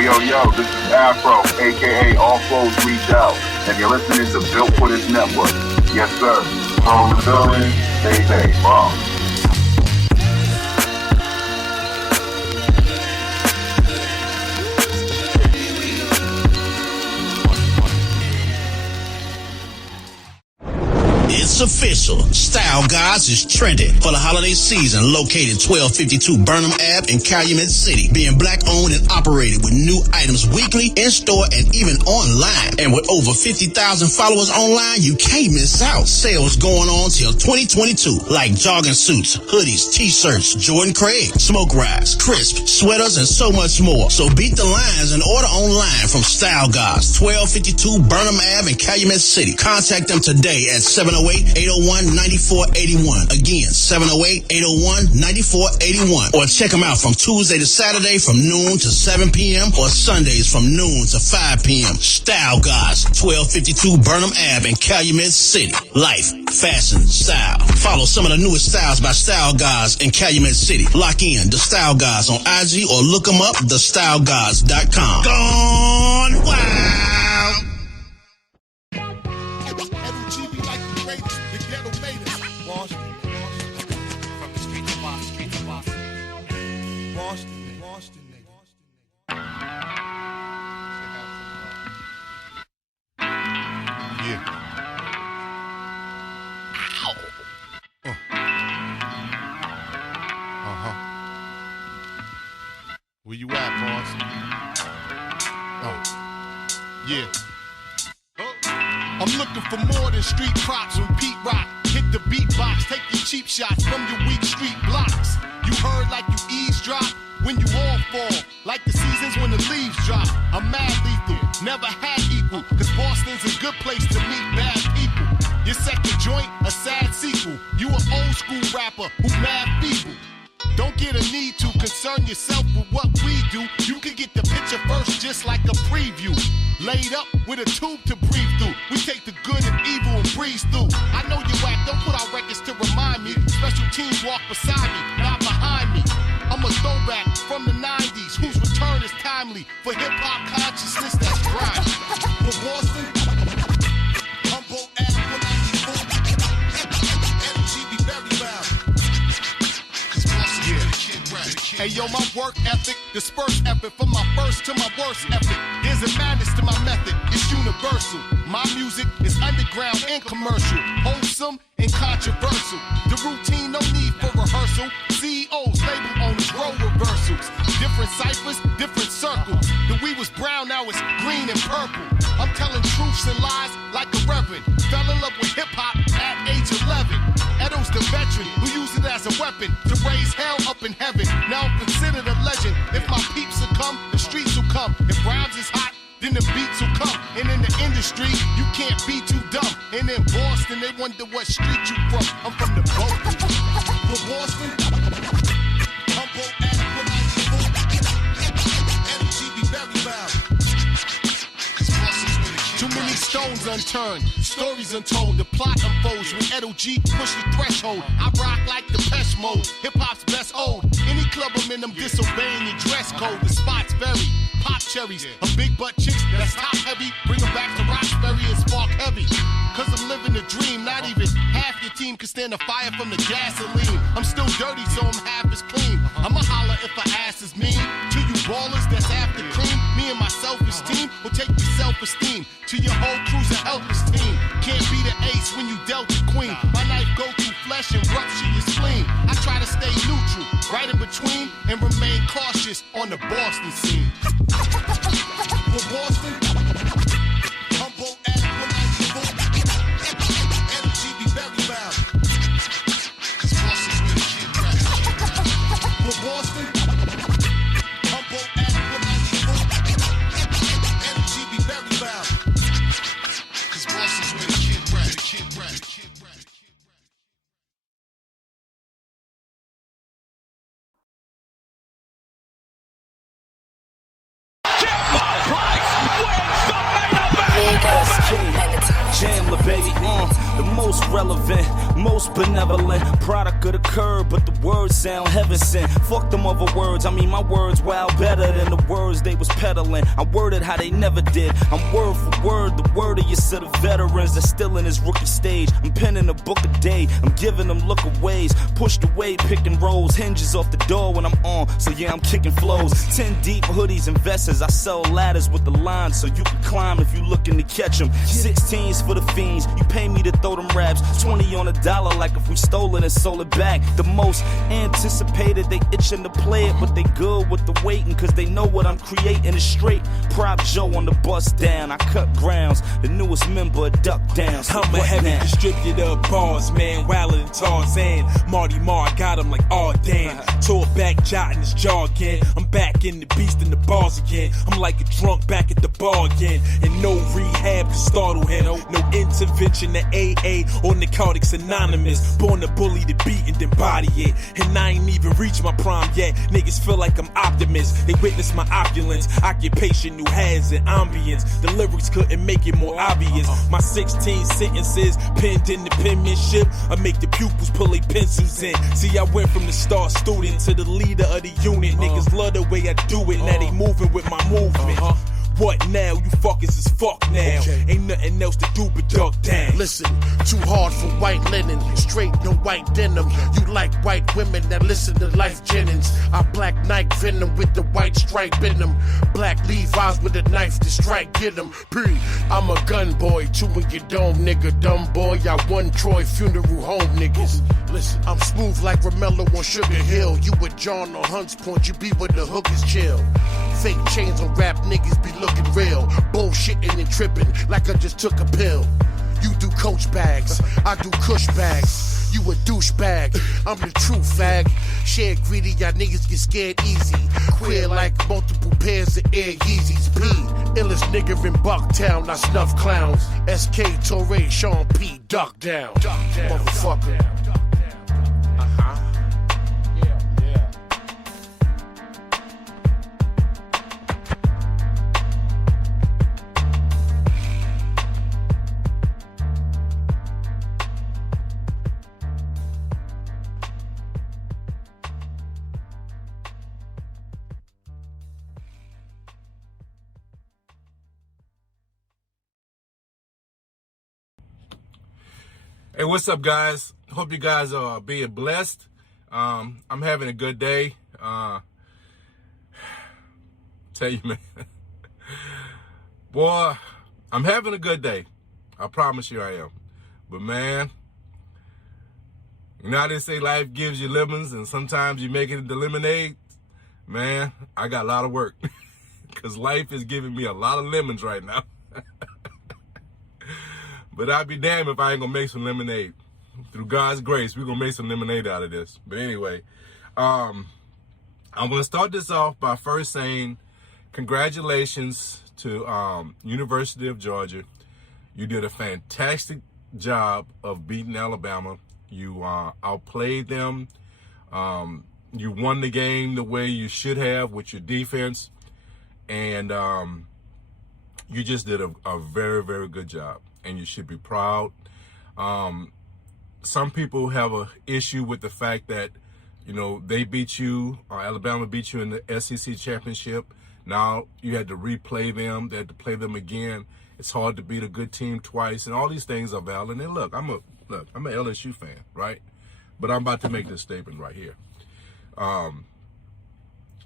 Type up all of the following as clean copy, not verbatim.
Yo, this is Afro, aka All Flows Reach Out, and you're listening to Built for This Network. Yes, sir. From the building, stay bomb. It's official. Style Guys is trending for the holiday season. Located 1252 Burnham Ave in Calumet City. Being black owned and operated with new items weekly, in store, and even online. And with over 50,000 followers online, you can't miss out. Sales going on till 2022. Like jogging suits, hoodies, t-shirts, Jordan Craig, smoke rides, crisp, sweaters, and so much more. So beat the lines and order online from Style Guys, 1252 Burnham Ave in Calumet City. Contact them today at 708-801-9481. Again, 708-801-9481. Or check them out from Tuesday to Saturday from noon to 7 p.m. or Sundays from noon to 5 p.m. Style Guys, 1252 Burnham Ave in Calumet City. Life, fashion, style. Follow some of the newest styles by Style Guys in Calumet City. Lock in The Style Guys on IG or look them up, thestyleguys.com. Gone wild! Where you at, boss? Yeah. I'm looking for more than street props when Pete Rock hit the beatbox. Take your cheap shots from your weak street blocks. You heard like you eavesdrop when you all fall, like the seasons when the leaves drop. I'm mad lethal, never had equal, cause Boston's a good place to meet bad people. Your second joint, a sad sequel. You an old school rapper who mad feeble. Don't get a need to concern yourself with what we do. You can get the picture first just like a preview. Laid up with a tube to breathe through. We take the good and evil and breeze through. I know you whack, don't put out records to remind me. Special teams walk beside me, not behind me. I'm a throwback from the 90s whose return is timely for hip-hop consciousness that's grimy. For Boston, Humboldt Ave, 194, energy be very loud. Hey yo, my work ethic, disperse effort from my first to my worst effort. There's a madness to my method, it's universal. My music is underground and commercial, wholesome and controversial. The routine, no need for rehearsal. CEOs, label owners, role reversals. Different ciphers, different circles. The we was brown, now it's green and purple. I'm telling truths and lies like a reverend. Fell in love with hip-hop at age 11. Edo's the veteran who used it as a weapon to raise hell up in heaven. Now I'm considered a legend. If my peeps will come, the streets will come. If rhymes is hot, then the beats will come. And in the industry, you can't be too dumb. And in Boston, they wonder what street you from. I'm from the boat. For Boston, Humboldt Ave, 194, energy be very loud. Too many stones unturned, stories untold. The plot unfolds when Edo G push the threshold. I rock like the Depeche Mode, hip-hop's best old. Any club I'm in, I'm disobeying your dress code. The spots vary, pop cherries, a big butt chicks that's top heavy. Bring them back to Roxbury and spark heavy. Cause I'm living the dream, not even half your team can stand the fire from the gasoline. I'm still dirty, so I'm half as clean. I'ma holler if my ass is mean. To you ballers that's after cream, me and my selfish team will take your self-esteem to your whole crew's a helpless team. Can't be the ace when you dealt the queen. My knife go through flesh and rupture your spleen. I try to stay neutral, right in between, and remain cautious on the Boston scene. For Boston, Humboldt Ave, 194, energy be very loud. Cause Boston's where the kid rap. For Boston, Humboldt Ave, 194, energy be very loud. Cause Boston's where the kid rap. Jam, baby, the most relevant, most benevolent product of the curb, but the words sound heaven sent. Fuck them other words, I mean my words wow better than the words they was peddling. I worded how they never did. I'm word for word, the word of your set of veterans that's still in his rookie stage. I'm penning a book a day, I'm giving them lookaways, pushed away, picking rolls, hinges off the door when I'm on. So yeah, I'm kicking flows. 10 deep hoodies and vests. I sell ladders with the lines so you can climb if you looking to catch them. 16s for the fiends, you pay me to throw them raps. 20 on a dollar, like if we stole it and sold it back. The most anticipated, they itching to play it, but they good with the waiting, cause they know what I'm creating is straight. Prop Joe on the bus down, I cut grounds, the newest member of Duck Down. So I'm a heavy now? distributor of bars, man, wilder than Tarzan. Marty Marr got him like, oh damn. Tore back, jotting his jaw again. I'm back in the beast in the bars again. I'm like a drunk back at the bar again. And no rehab can startle him. No intervention to AA or Narcotics Anonymous. Born to bully the beat and then body it. And I ain't even reached my prime yet. Niggas feel like I'm optimist. They witness my opulence. Occupation, new has an ambience. The lyrics couldn't make it more obvious. My 16 sentences penned in the penmanship. I make the pupils pull their pencils in. See, I went from the star student to the leader of the unit. Niggas love the way I do it. Now they moving with my movement. What now? You fuckers is fuck now. Okay. Ain't nothing else to do but duck down. Listen, too hard for white linen, straight no white denim. You like white women that listen to Life Jennings. I black Nike Venom with the white stripe in them. Black Levi's with a knife to strike, get them. I'm a gun boy, two in your dome, nigga. Dumb boy, I won Troy funeral home, niggas. Listen, I'm smooth like Romello on Sugar Hill. You with John on Hunts Point, you be where the hookers chill. Fake chains on rap niggas be looking real. Bullshitting and tripping like I just took a pill. You do coach bags, I do cush bags. You a douchebag, I'm the true fag. Share greedy, y'all niggas get scared easy. Queer like multiple pairs of Air Yeezys. P, illest nigga in Bucktown, I snuff clowns. SK, Torre, Sean P, duck down. Motherfucker. Hey, what's up, guys? Hope you guys are being blessed. I'm having a good day. Tell you, man. Boy, I'm having a good day. I promise you I am. But, man, you know how they say life gives you lemons and sometimes you make it into lemonade? Man, I got a lot of work because life is giving me a lot of lemons right now. But I'll be damned if I ain't gonna make some lemonade. Through God's grace, we're gonna make some lemonade out of this. But anyway, I'm gonna start this off by first saying congratulations to University of Georgia. You did a fantastic job of beating Alabama. You outplayed them. You won the game the way you should have with your defense. And you just did a very, very good job. And you should be proud. Some people have an issue with the fact that, you know, they beat you, or Alabama beat you in the SEC championship. Now you had to replay them. They had to play them again. It's hard to beat a good team twice, and all these things are valid. And look, I'm a LSU fan, right? But I'm about to make this statement right here.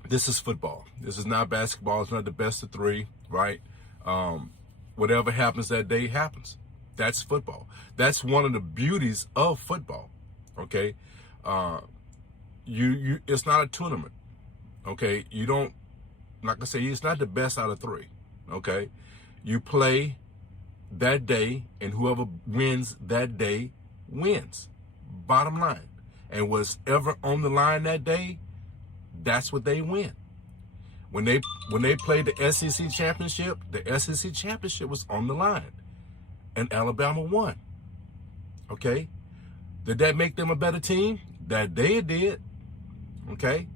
This is football. This is not basketball. It's not the best of three, right? Whatever happens that day happens. That's football. That's one of the beauties of football. Okay, it's not a tournament. Okay, you don't, like I say, it's not the best out of three. Okay, you play that day, and whoever wins that day wins. Bottom line, and what's ever on the line that day, that's what they win. When they played the SEC championship, the SEC championship was on the line, and Alabama won. Okay, did that make them a better team? That day it did. Okay,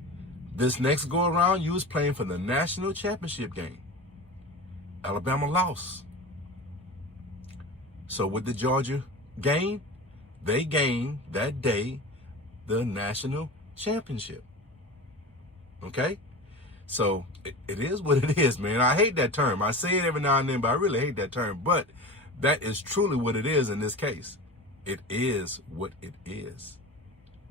this next go around, you was playing for the national championship game. Alabama lost. So what did Georgia gain, they gain that day the national championship. Okay? So it is what it is, man. I hate that term. I say it every now and then, but I really hate that term. But that is truly what it is in this case. It is what it is.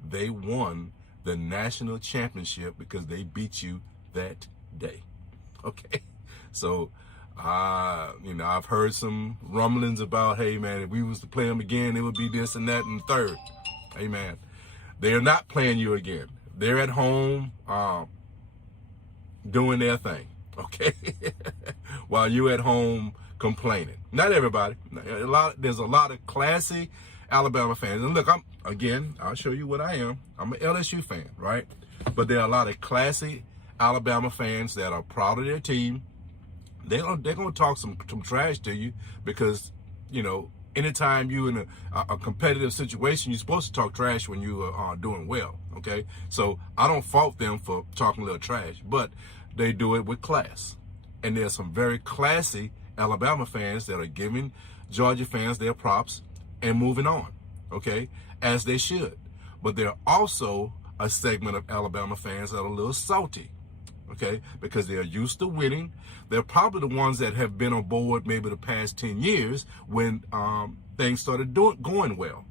They won the national championship because they beat you that day. Okay? So, I've heard some rumblings about, hey, man, if we was to play them again, it would be this and that and the third. Hey, man, they are not playing you again. They're at home doing their thing, okay? While you're at home complaining. Not everybody. There's a lot of classy Alabama fans. And look, I'll show you what I am. I'm an LSU fan, right? But there are a lot of classy Alabama fans that are proud of their team. They're gonna talk some trash to you because, anytime you in a competitive situation, you're supposed to talk trash when you are doing well, okay? So I don't fault them for talking a little trash, but they do it with class. And there's some very classy Alabama fans that are giving Georgia fans their props and moving on, okay, as they should. But there are also a segment of Alabama fans that are a little salty, okay, because they're used to winning. They're probably the ones that have been on board maybe the past 10 years when things started going well.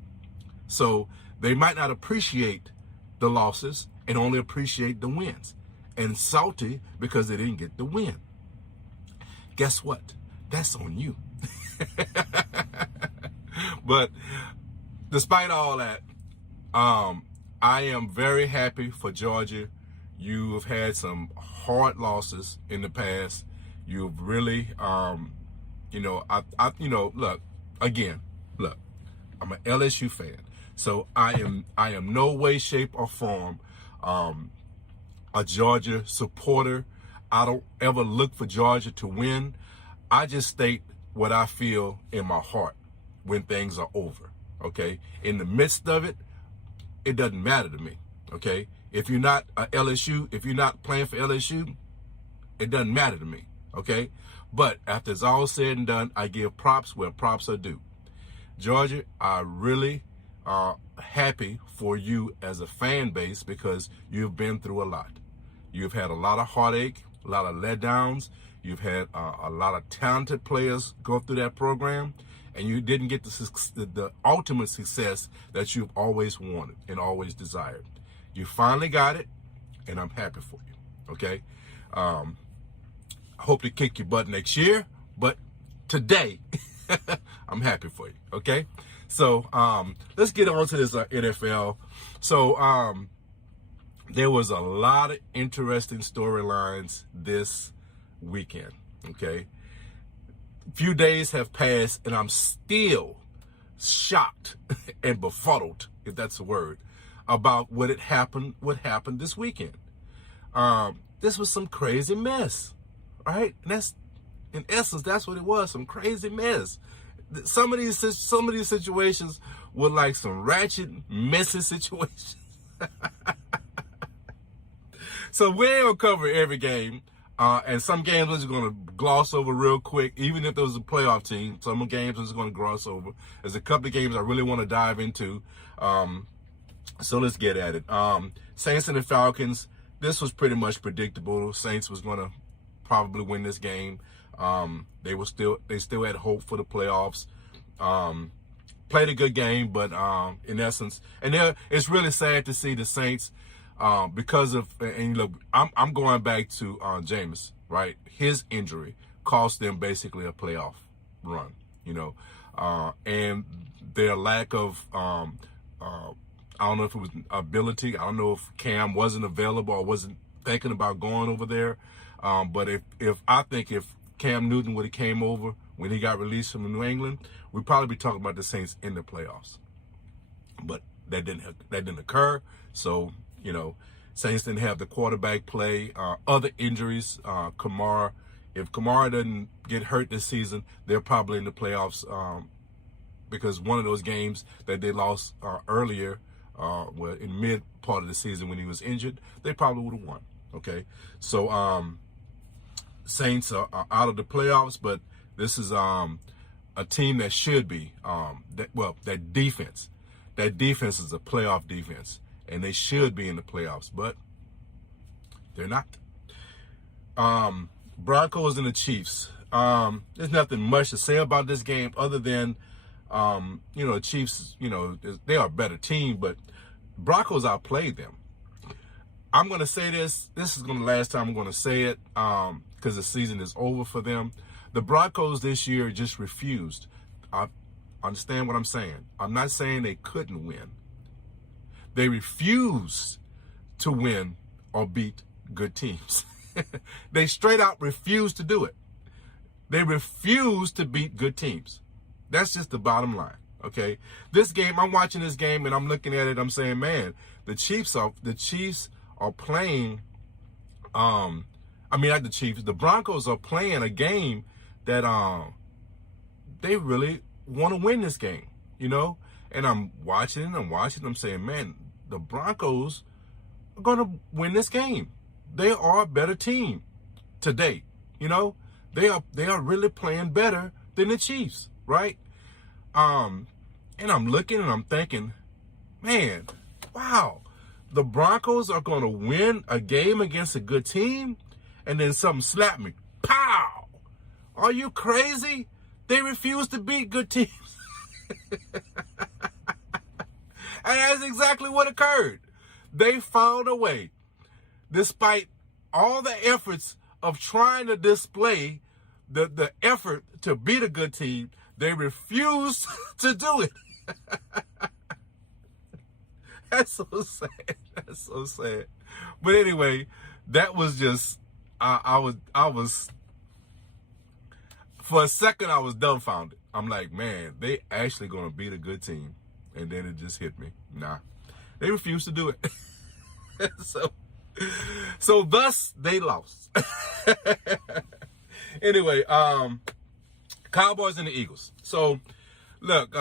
So they might not appreciate the losses and only appreciate the wins. And salty because they didn't get the win. Guess what? That's on you. But despite all that, I am very happy for Georgia. You have had some hard losses in the past. You've really, look, I'm an LSU fan, so I am no way, shape, or form a Georgia supporter. I don't ever look for Georgia to win. I just state what I feel in my heart when things are over, okay? In the midst of it, it doesn't matter to me, okay? If you're not LSU, if you're not playing for LSU, it doesn't matter to me, okay? But after it's all said and done, I give props where props are due. Georgia, I really happy for you as a fan base because you've been through a lot. You've had a lot of heartache, a lot of letdowns. You've had a lot of talented players go through that program, and you didn't get the ultimate success that you've always wanted and always desired. You finally got it, and I'm happy for you, okay? I hope to kick your butt next year, but today, I'm happy for you, okay? So let's get on to this NFL. So there was a lot of interesting storylines this weekend, okay? A few days have passed, and I'm still shocked and befuddled, if that's a word, about what happened this weekend. This was some crazy mess, right? And that's, in essence, that's what it was, some crazy mess. Some of these situations were like some ratchet, messy situations. So we ain't gonna cover every game, and some games we're just gonna gloss over real quick. Even if there was a playoff team, some games we're just gonna gloss over. There's a couple of games I really want to dive into. So let's get at it. Saints and the Falcons. This was pretty much predictable. Saints was gonna probably win this game. They still had hope for the playoffs. Played a good game, but in essence, and it's really sad to see the Saints because of, and look, I'm going back to Jameis, right? His injury cost them basically a playoff run, and their lack of I don't know if it was ability. I don't know if Cam wasn't available or wasn't thinking about going over there. But if Cam Newton would have came over when he got released from New England, we'd probably be talking about the Saints in the playoffs. But that didn't occur. So, Saints didn't have the quarterback play. Other injuries, Kamara. If Kamara doesn't get hurt this season, they're probably in the playoffs because one of those games that they lost earlier, in mid part of the season when he was injured, they probably would have won. Okay, so Saints are out of the playoffs, but this is a a team that should be, that defense is a playoff defense, and they should be in the playoffs, but they're not. Broncos and the Chiefs. There's nothing much to say about this game other than, the Chiefs, they are a better team, but Broncos outplayed them. I'm going to say this. This is going to the last time I'm going to say it because the season is over for them. The Broncos this year just refused. I understand what I'm saying. I'm not saying they couldn't win. They refused to win or beat good teams. They straight out refused to do it. They refused to beat good teams. That's just the bottom line, okay? This game, I'm watching this game and I'm looking at it, I'm saying, man, the Chiefs are playing, not the Chiefs, the Broncos are playing a game that they really want to win this game, And I'm watching, I'm saying, man, the Broncos are going to win this game. They are a better team today, They are really playing better than the Chiefs, right? And I'm looking and I'm thinking, man, wow, the Broncos are going to win a game against a good team, and then something slapped me. Pow! Are you crazy? They refuse to beat good teams. And that's exactly what occurred. They found a way, despite all the efforts of trying to display the effort to beat a good team, they refused to do it. That's so sad. That's so sad. But anyway, that was just, I was, for a second, I was dumbfounded. I'm like, man, they actually going to beat a good team. And then it just hit me. Nah, they refused to do it. So thus they lost. Anyway, Cowboys and the Eagles. So look,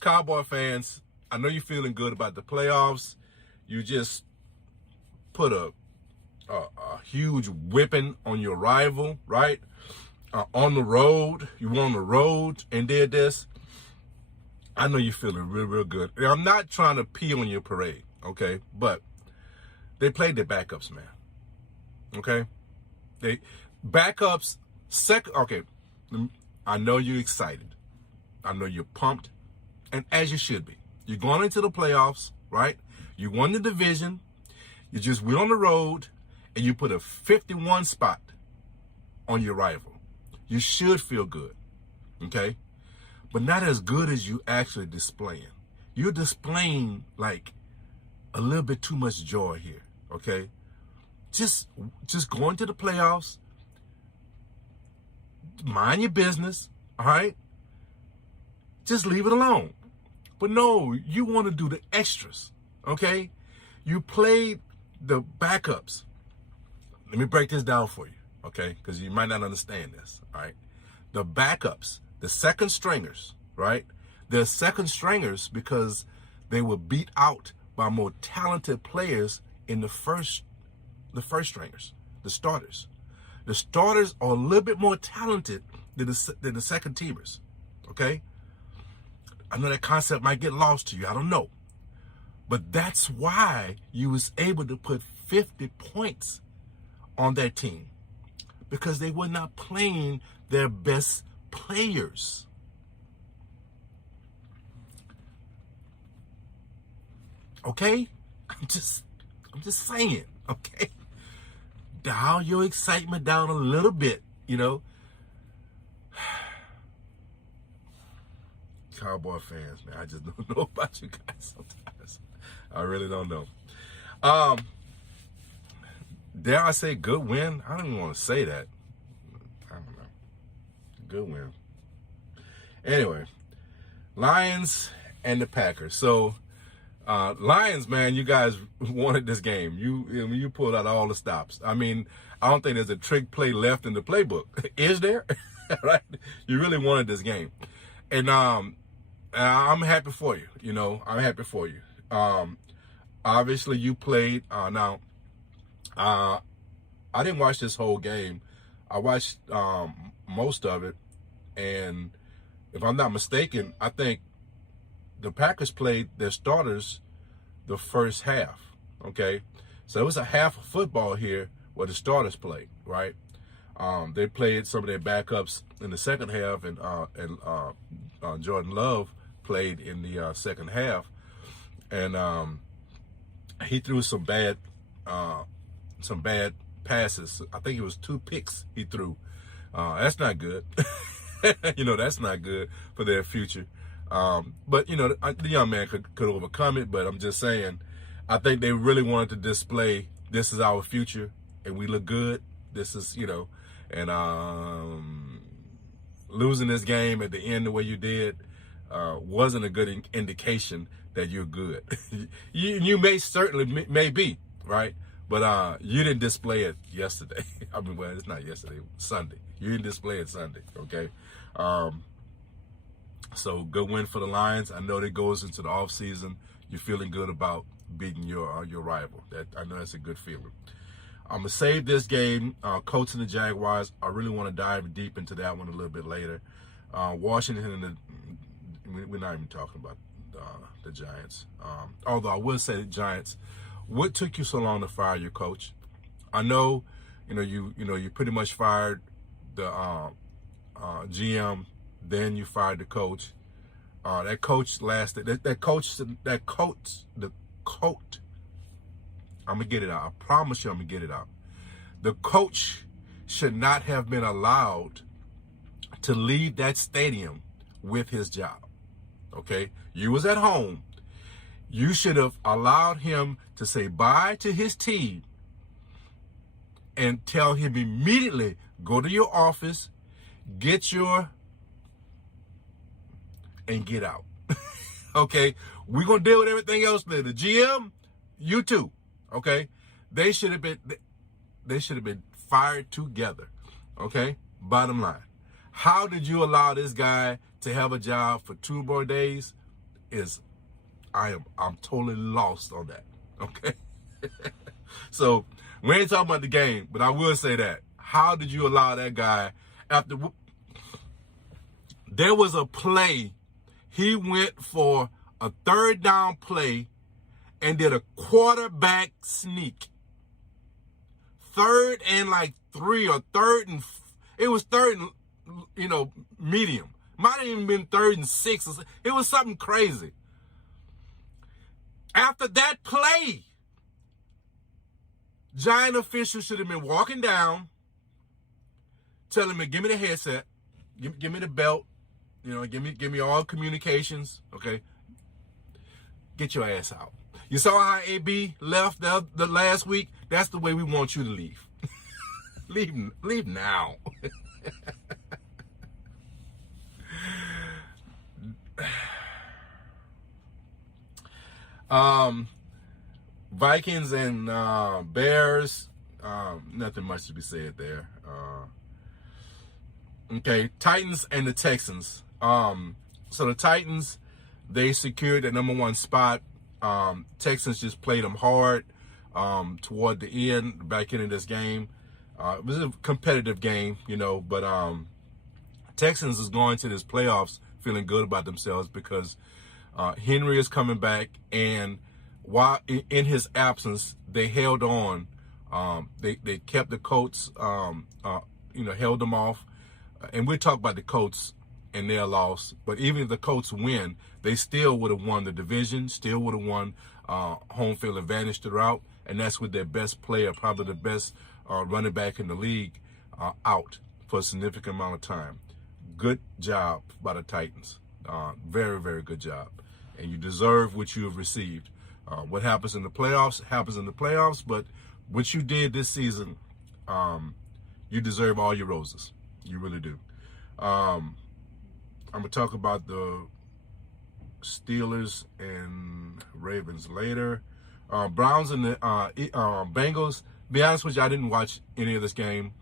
Cowboy fans, I know you're feeling good about the playoffs. You just put a huge whipping on your rival, right? On the road. You were on the road and did this. I know you're feeling real, real good. I'm not trying to pee on your parade, okay? But they played their backups, man. Okay? They backups, okay. I know you're excited. I know you're pumped. And as you should be. You're going into the playoffs, right? You won the division. You just went on the road and you put a 51 spot on your rival. You should feel good, okay? But not as good as you actually displaying. You're displaying like a little bit too much joy here, okay? Just going to the playoffs, mind your business, all right? Just leave it alone. But no, you want to do the extras, okay? You played the backups. Let me break this down for you, okay? Because you might not understand this, all right? The backups, the second stringers, right? They're second stringers because they were beat out by more talented players in the first stringers, the starters. The starters are a little bit more talented than the second teamers, okay? I know that concept might get lost to you. I don't know. But that's why you was able to put 50 points on that team, because they were not playing their best players. Okay? I'm just saying, okay? Dial your excitement down a little bit, Cowboy fans, man, I just don't know about you guys sometimes. I really don't know. Dare I say good win? I don't even want to say that. I don't know. Good win. Anyway, Lions and the Packers. So, Lions, man, you guys wanted this game. You pulled out all the stops. I mean, I don't think there's a trick play left in the playbook. Is there? Right? You really wanted this game. And I'm happy for you. I'm happy for you. Obviously, you played. Now, I didn't watch this whole game. I watched most of it, and if I'm not mistaken, I think the Packers played their starters the first half. Okay, so it was a half of football here where the starters played, right? They played some of their backups in the second half, and Jordan Love played in the second half, and he threw some bad passes. I think it was 2 picks he threw. That's not good. That's not good for their future. But the young man could overcome it. But I'm just saying, I think they really wanted to display, this is our future, and we look good. This is, and losing this game at the end the way you did wasn't a good indication that you're good. you may be, right? But you didn't display it yesterday. I mean, well, it's not yesterday, Sunday. You didn't display it Sunday, okay? So good win for the Lions. I know that goes into the offseason. You're feeling good about beating your rival. I know that's a good feeling. I'm going to save this game, Colts and the Jaguars. I really want to dive deep into that one a little bit later. Washington, we're not even talking about the Giants. Although I will say the Giants, what took you so long to fire your coach? I know, you pretty much fired the GM, then you fired the coach. That coach lasted. The coach. I'm gonna get it out. I promise you, I'm gonna get it out. The coach should not have been allowed to leave that stadium with his job. Okay, you was at home. You should have allowed him to say bye to his team and tell him immediately, go to your office, and get out. Okay, we're gonna deal with everything else later. The GM, you too. Okay, they should have been fired together. Okay, bottom line, how did you allow this guy to have a job for 2 more days? I'm totally lost on that. Okay, so we ain't talking about the game, but I will say that. How did you allow that guy after? There was a play. He went for a 3rd down play and did a quarterback sneak. 3rd and 3 or 3rd and it was 3rd and medium. Might have even been 3rd and 6. It was something crazy. After that play, Giant officials should have been walking down, telling me, give me the headset, give me the belt, give me all communications, okay? Get your ass out. You saw how AB left the last week? That's the way we want you to leave. leave now. Vikings and Bears, nothing much to be said there. Okay, Titans and the Texans. So the Titans, they secured the number 1 spot. Texans just played them hard toward the end, back into this game. It was a competitive game, but Texans is going to this playoffs feeling good about themselves because Henry is coming back, and while in his absence, they held on. They kept the Colts, held them off. And we'll talk about the Colts and their loss. But even if the Colts win, they still would have won the division, still would have won home field advantage throughout. And that's with their best player, probably the best running back in the league, out for a significant amount of time. Good job by the Titans. Very, very good job. And you deserve what you have received. What happens in the playoffs happens in the playoffs, but what you did this season, you deserve all your roses. You really do. I'm going to talk about the Steelers and Ravens later. Browns and the Bengals. Be honest with you, I didn't watch any of this game.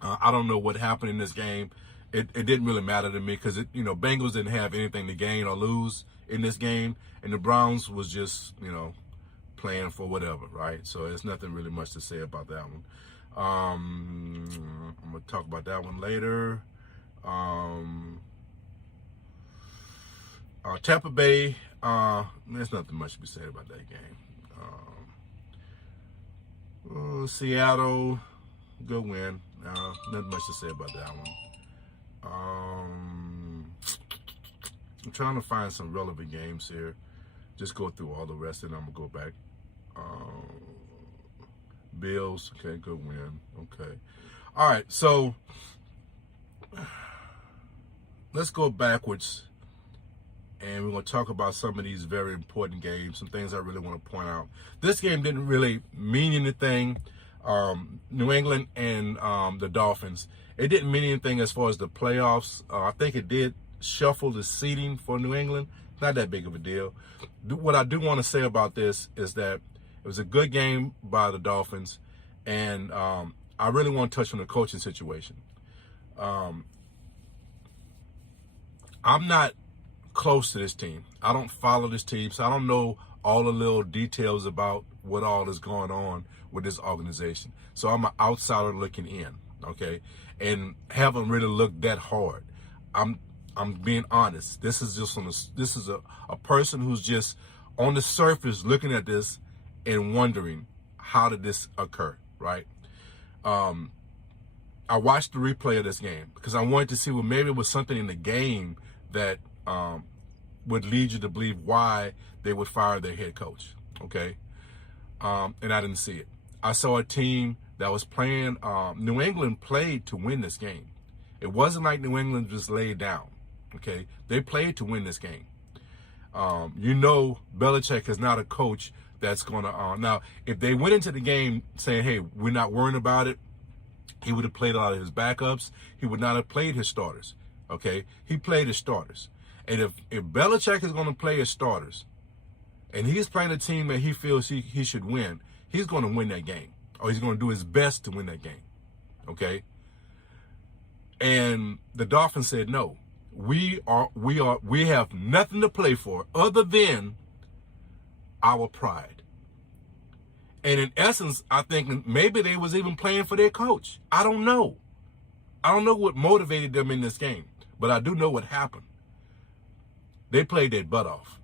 I don't know what happened in this game. It didn't really matter to me because Bengals didn't have anything to gain or lose in this game, and the Browns was just playing for whatever, right? So there's nothing really much to say about that one. I'm gonna talk about that one later. Tampa Bay, there's nothing much to be said about that game. Seattle, good win. Nothing much to say about that one. I'm trying to find some relevant games here. Just go through all the rest, and I'm gonna go back. Bills, okay, good win. Okay, all right. So let's go backwards, and we're gonna talk about some of these very important games. Some things I really want to point out. This game didn't really mean anything. New England and the Dolphins. It didn't mean anything as far as the playoffs. I think it did shuffle the seeding for New England. Not that big of a deal. What I do want to say about this is that it was a good game by the Dolphins, and I really want to touch on the coaching situation. I'm not close to this team. I don't follow this team, so I don't know all the little details about what all is going on with this organization. So I'm an outsider looking in, okay, and haven't really looked that hard. I'm being honest. This is just this is a person who's just on the surface looking at this and wondering, how did this occur, right? I watched the replay of this game because I wanted to see, well, maybe it was something in the game that would lead you to believe why they would fire their head coach, okay? And I didn't see it. I saw a team that was playing, New England played to win this game. It wasn't like New England just laid down, okay? They played to win this game. Belichick is not a coach that's going to, now, if they went into the game saying, hey, we're not worrying about it, he would have played a lot of his backups. He would not have played his starters, okay? He played his starters. And if Belichick is going to play his starters, and he's playing a team that he feels he should win, he's going to win that game, or he's going to do his best to win that game, okay? And the Dolphins said, no, we have nothing to play for other than our pride. And in essence, I think maybe they was even playing for their coach. I don't know. I don't know what motivated them in this game, but I do know what happened. They played their butt off.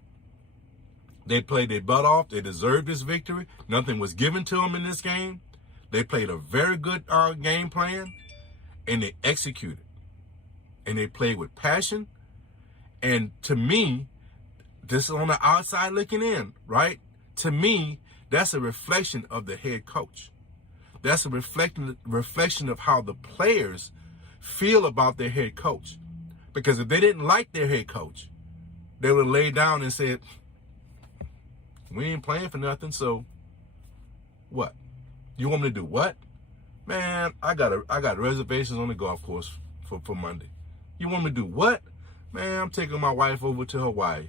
They played their butt off. They deserved this victory. Nothing was given to them in this game. They played a very good game plan, and they executed. And they played with passion. And to me, this is on the outside looking in, right? To me, that's a reflection of the head coach. That's a reflection of how the players feel about their head coach. Because if they didn't like their head coach, they would have laid down and said, we ain't playing for nothing, so what? You want me to do what? Man, I got reservations on the golf course for Monday. You want me to do what? Man, I'm taking my wife over to Hawaii.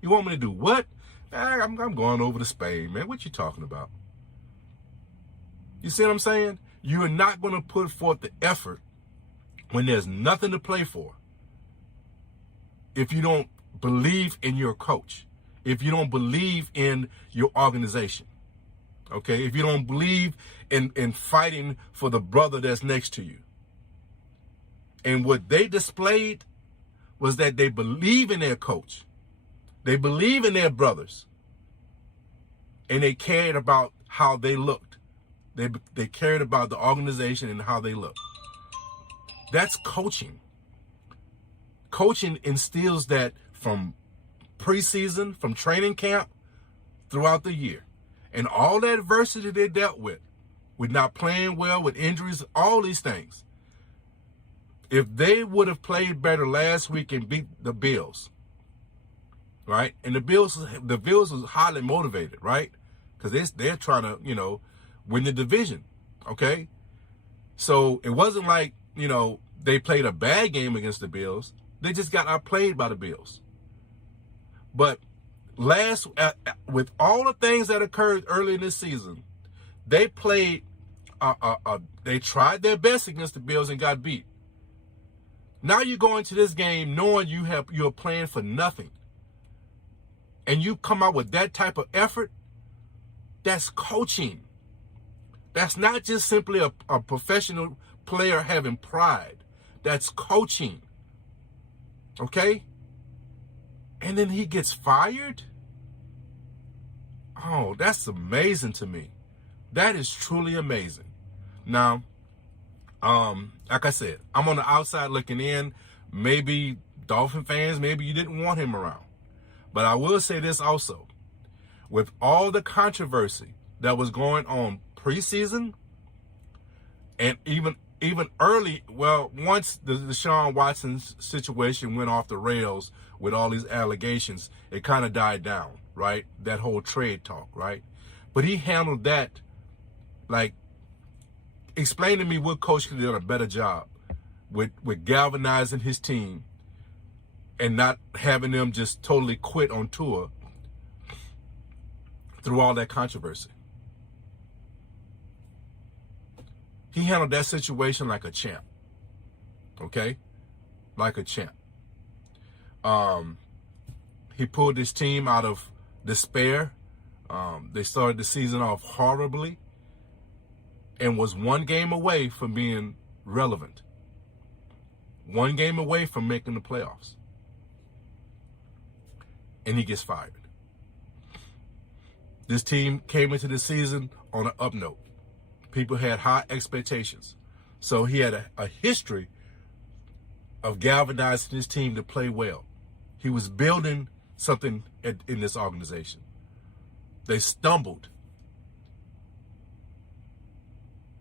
You want me to do what? I'm going over to Spain, man. What you talking about? You see what I'm saying? You are not going to put forth the effort when there's nothing to play for. If you don't believe in your coach, if you don't believe in your organization, okay? If you don't believe in fighting for the brother that's next to you. And what they displayed was that they believe in their coach. They believe in their brothers, and they cared about how they looked. They cared about the organization and how they looked. That's coaching. Coaching instills that from preseason, from training camp, throughout the year. And all the adversity they dealt with not playing well, with injuries, all these things. If they would have played better last week and beat the Bills, right? And the Bills was highly motivated, right? Because they're trying to, win the division, okay? So it wasn't like, they played a bad game against the Bills. They just got outplayed by the Bills. But with all the things that occurred early in this season, they played, they tried their best against the Bills and got beat. Now you go into this game knowing you're playing for nothing. And you come out with that type of effort, that's coaching. That's not just simply a professional player having pride. That's coaching. Okay? and then he gets fired? Oh, that's amazing to me. That is truly amazing. Now, like I said, I'm on the outside looking in. Maybe Dolphin fans, maybe you didn't want him around. But I will say this also. With all the controversy that was going on preseason, and even early, well, once the Deshaun Watson situation went off the rails with all these allegations, it kind of died down, right? That whole trade talk, right? But he handled that, like, explain to me what coach could have done a better job with galvanizing his team and not having them just totally quit on tour through all that controversy. He handled that situation like a champ. Okay? Like a champ. He pulled his team out of despair. They started the season off horribly and was one game away from being relevant. One game away from making the playoffs. And he gets fired. This team came into the season on an up note. People had high expectations. So he had a history of galvanizing his team to play well. He was building something in this organization. They stumbled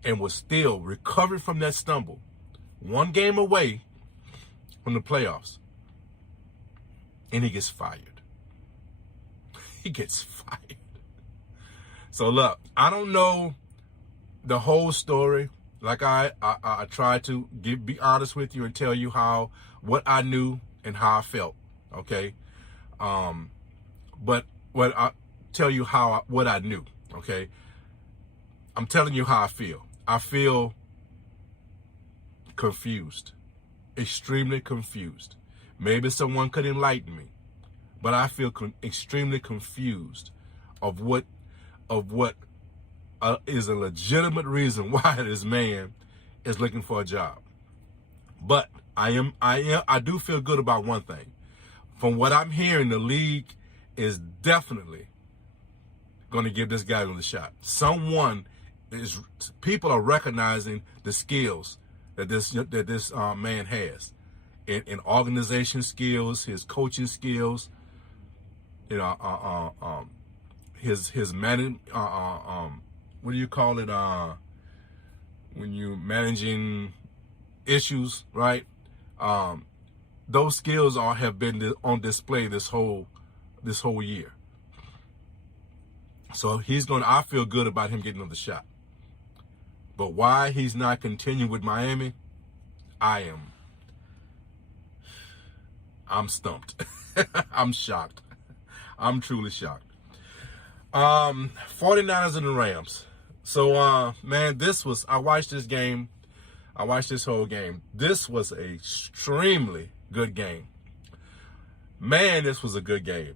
and was still recovering from that stumble. One game away from the playoffs. And he gets fired. He gets fired. So look, I don't know the whole story. Like I try to be honest with you and tell you what I knew and how I felt. Okay. But what I tell you what I knew. Okay. I'm telling you how I feel. I feel confused, extremely confused. Maybe someone could enlighten me, but I feel extremely confused of what is a legitimate reason why this man is looking for a job. But I do feel good about one thing. From what I'm hearing, the league is definitely going to give this guy another shot. People are recognizing the skills that this man has, in organization skills, his coaching skills, his managing, what do you call it? When you're managing issues, right? Those skills have been on display this whole year. So I feel good about him getting another shot. But why he's not continuing with Miami, I'm stumped. I'm shocked. I'm truly shocked. 49ers and the Rams. So, man, I watched this game. I watched this whole game. This was an extremely good game. Man, this was a good game.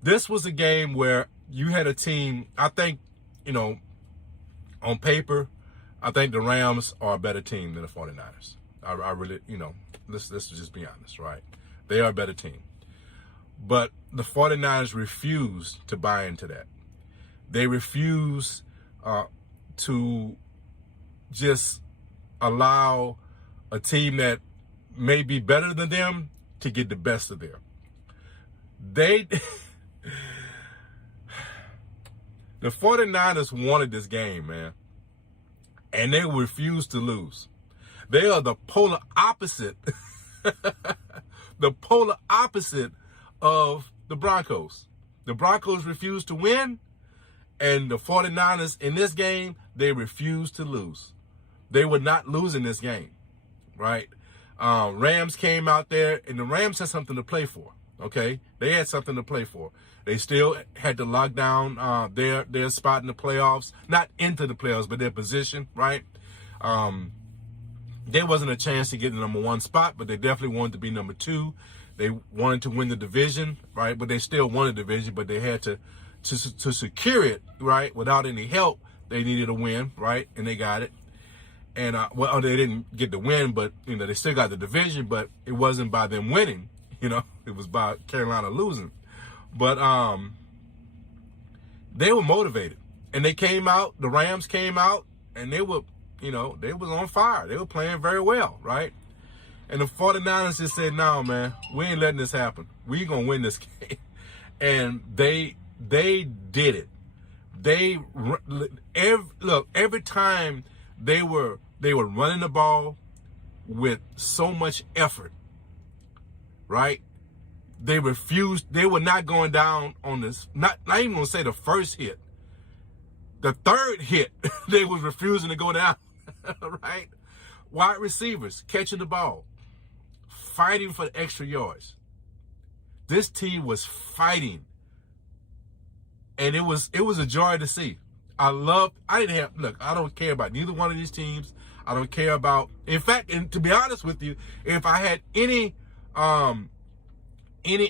This was a game where you had a team, I think, on paper, I think the Rams are a better team than the 49ers. I really, let's just be honest, right? They are a better team. But the 49ers refused to buy into that. They refused to just allow a team that may be better than them to get the best of them. The 49ers wanted this game, man. And they refused to lose. They are the polar opposite. The polar opposite of the Broncos. The Broncos refused to win. And the 49ers in this game, they refused to lose. They were not losing this game, right? Rams came out there, and the Rams had something to play for, okay? They had something to play for. They still had to lock down their spot in the playoffs. Not into the playoffs, but their position, right? There wasn't a chance to get the number one spot, but they definitely wanted to be number two. They wanted to win the division, right? But they still won the division, but they had to secure it, right? Without any help, they needed a win, right? And they got it. And, they didn't get the win, but, they still got the division, but it wasn't by them winning, It was by Carolina losing. But they were motivated. And they came out, the Rams came out, and they were, they was on fire. They were playing very well, right? And the 49ers just said, no, man, we ain't letting this happen. We going to win this game. And they did it. Every time they were running the ball with so much effort, right? They refused. They were not going down on this. Not even going to say the first hit. The third hit, they was refusing to go down, right? Wide receivers catching the ball, fighting for the extra yards. This team was fighting, and it was a joy to see. I don't care about neither one of these teams. I don't care about, in fact, and to be honest with you, if I had any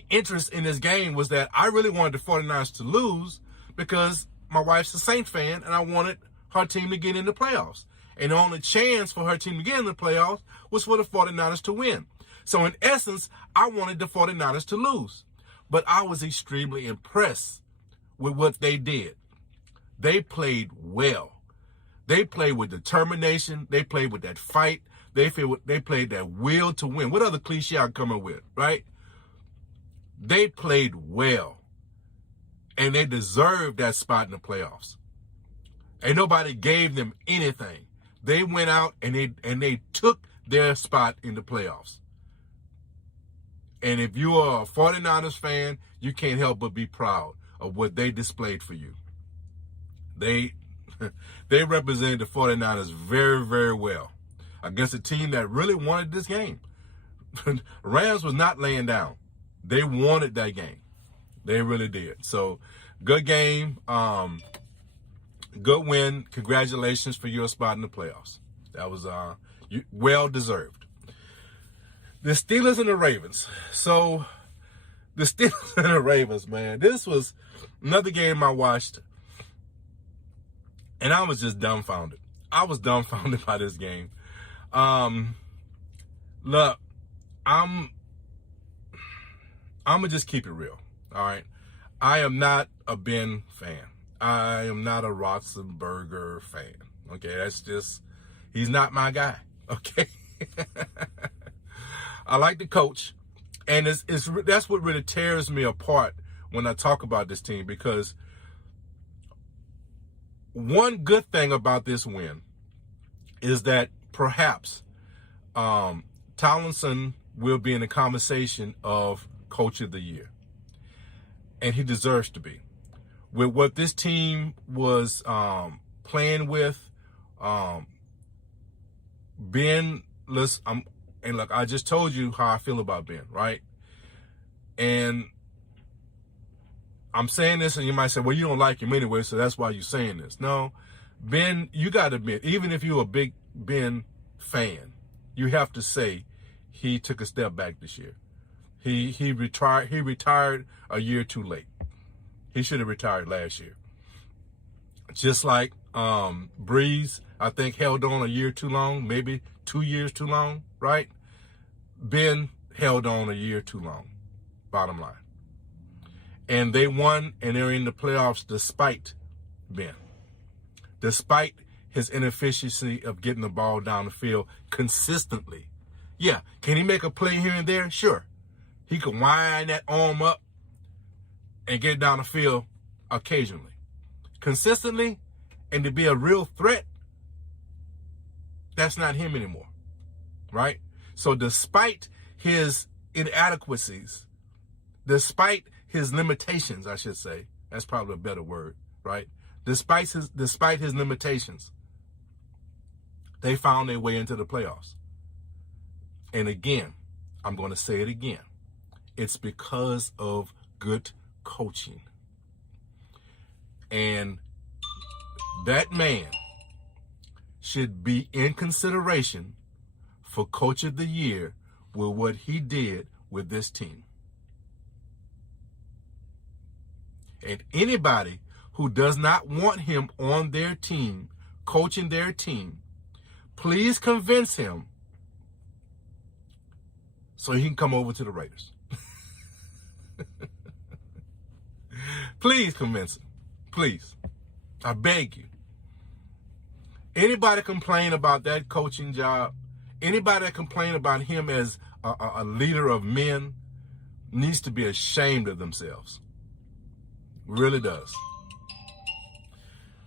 interest in this game, was that I really wanted the 49ers to lose because my wife's a Saints fan and I wanted her team to get in the playoffs. And the only chance for her team to get in the playoffs was for the 49ers to win. So in essence, I wanted the 49ers to lose. But I was extremely impressed with what they did. They played well. They played with determination. They played with that fight. They played that will to win. What other cliche I'm coming with, right? They played well. And they deserved that spot in the playoffs. And nobody gave them anything. They went out and they took their spot in the playoffs. And if you are a 49ers fan, you can't help but be proud of what they displayed for you. They represented the 49ers very, very well against a team that really wanted this game. Rams was not laying down. They wanted that game. They really did. So, good game. Good win. Congratulations for your spot in the playoffs. That was well deserved. The Steelers and the Ravens. So, the Steelers and the Ravens, man. This was another game I watched, and I was just dumbfounded. I was dumbfounded by this game. Look, I'm gonna just keep it real. All right. I am not a Ben fan. I am not a Roethlisberger fan. Okay. That's just, he's not my guy. Okay. I like the coach. And that's what really tears me apart when I talk about this team, because one good thing about this win is that perhaps Tomlinson will be in the conversation of Coach of the Year. And he deserves to be. With what this team was playing with, Ben, and look, I just told you how I feel about Ben, right? And I'm saying this, and you might say, well, you don't like him anyway, so that's why you're saying this. No, Ben, you got to admit, even if you're a big Ben fan, you have to say he took a step back this year. He retired a year too late. He should have retired last year. Just like Breeze, I think, held on a year too long, maybe 2 years too long, right? Ben held on a year too long, bottom line. And they won, and they're in the playoffs despite Ben. Despite his inefficiency of getting the ball down the field consistently. Yeah, can he make a play here and there? Sure. He can wind that arm up and get down the field occasionally. Consistently, and to be a real threat, that's not him anymore, right? So despite his inadequacies, despite his limitations, I should say, that's probably a better word, right? Despite his limitations, they found their way into the playoffs. And again, I'm going to say it again. It's because of good coaching. And that man should be in consideration for Coach of the Year with what he did with this team. And anybody who does not want him on their team, coaching their team, please convince him so he can come over to the Raiders. Please convince him. Please. I beg you. Anybody complain about that coaching job, anybody that complain about him as a leader of men needs to be ashamed of themselves. Really does.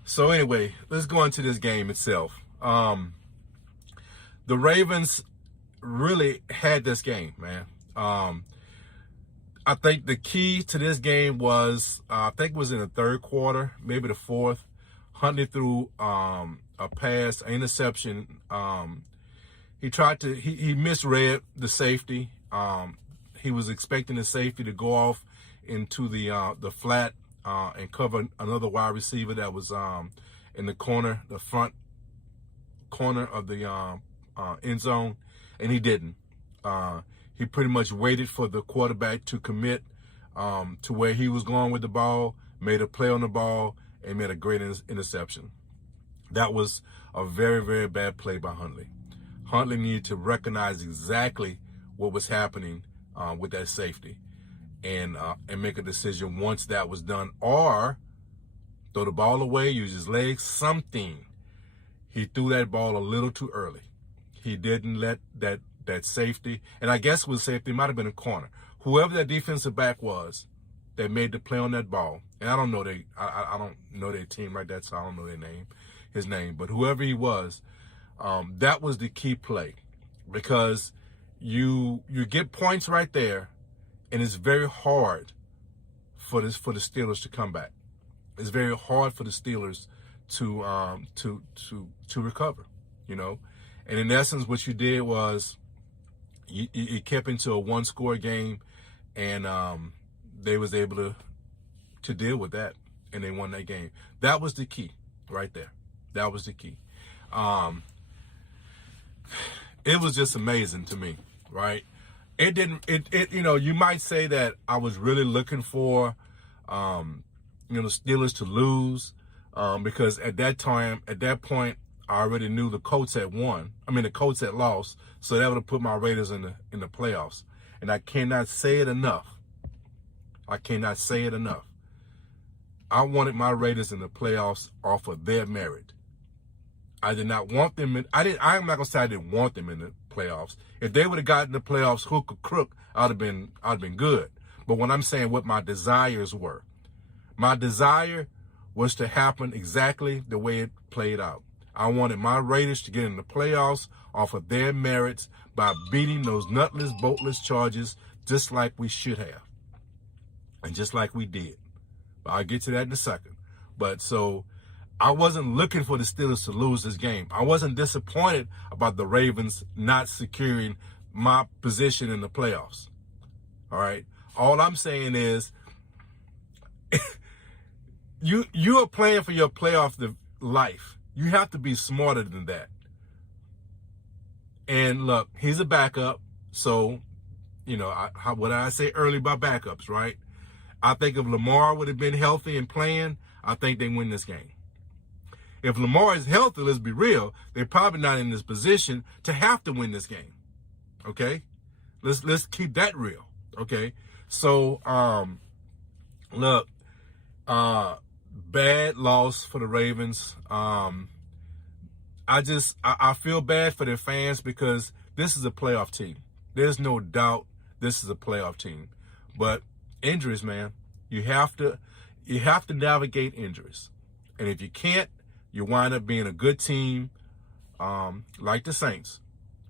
So anyway, let's go into this game itself. The Ravens really had this game, man. I think the key to this game was, I think it was in the third quarter, maybe the fourth. Huntley threw a pass, an interception. He misread the safety. He was expecting the safety to go off into the flat and cover another wide receiver that was in the corner, the front corner of the end zone, and he didn't. He pretty much waited for the quarterback to commit to where he was going with the ball, made a play on the ball, and made a great interception. That was a very, very bad play by Huntley. Huntley needed to recognize exactly what was happening with that safety and make a decision once that was done, or throw the ball away, use his legs, something. He threw that ball a little too early. He didn't let that safety, and I guess with safety, it might have been a corner. Whoever that defensive back was that made the play on that ball, and I don't know their team right there, so I don't know his name, but whoever he was, that was the key play, because you get points right there, and it's very hard for the Steelers to come back. It's very hard for the Steelers to recover, you know. And in essence, what you did was you kept into a one-score game, and they was able to deal with that, and they won that game. That was the key right there. That was the key. It was just amazing to me, right? It you might say that I was really looking for, the Steelers to lose, because at that point, I already knew the Colts had won. The Colts had lost, so that would have put my Raiders in the playoffs. And I cannot say it enough. I cannot say it enough. I wanted my Raiders in the playoffs off of their merit. I did not want them in. I'm not gonna say I didn't want them in the playoffs. If they would have gotten the playoffs hook or crook, I'd have been good. But what I'm saying, what my desires were, my desire was to happen exactly the way it played out. I wanted my Raiders to get in the playoffs off of their merits by beating those nutless, boltless Chargers just like we should have. And just like we did. But I'll get to that in a second. But so I wasn't looking for the Steelers to lose this game. I wasn't disappointed about the Ravens not securing my position in the playoffs. All right. All I'm saying is you are playing for your playoff life. You have to be smarter than that. And look, he's a backup. So, what did I say earlier about backups, right? I think if Lamar would have been healthy and playing, I think they win this game. If Lamar is healthy, let's be real, they're probably not in this position to have to win this game. Okay? Let's keep that real. Okay? So, look, bad loss for the Ravens. I feel bad for their fans because this is a playoff team. There's no doubt this is a playoff team. But injuries, man, you have to navigate injuries. And if you can't, you wind up being a good team, like the Saints,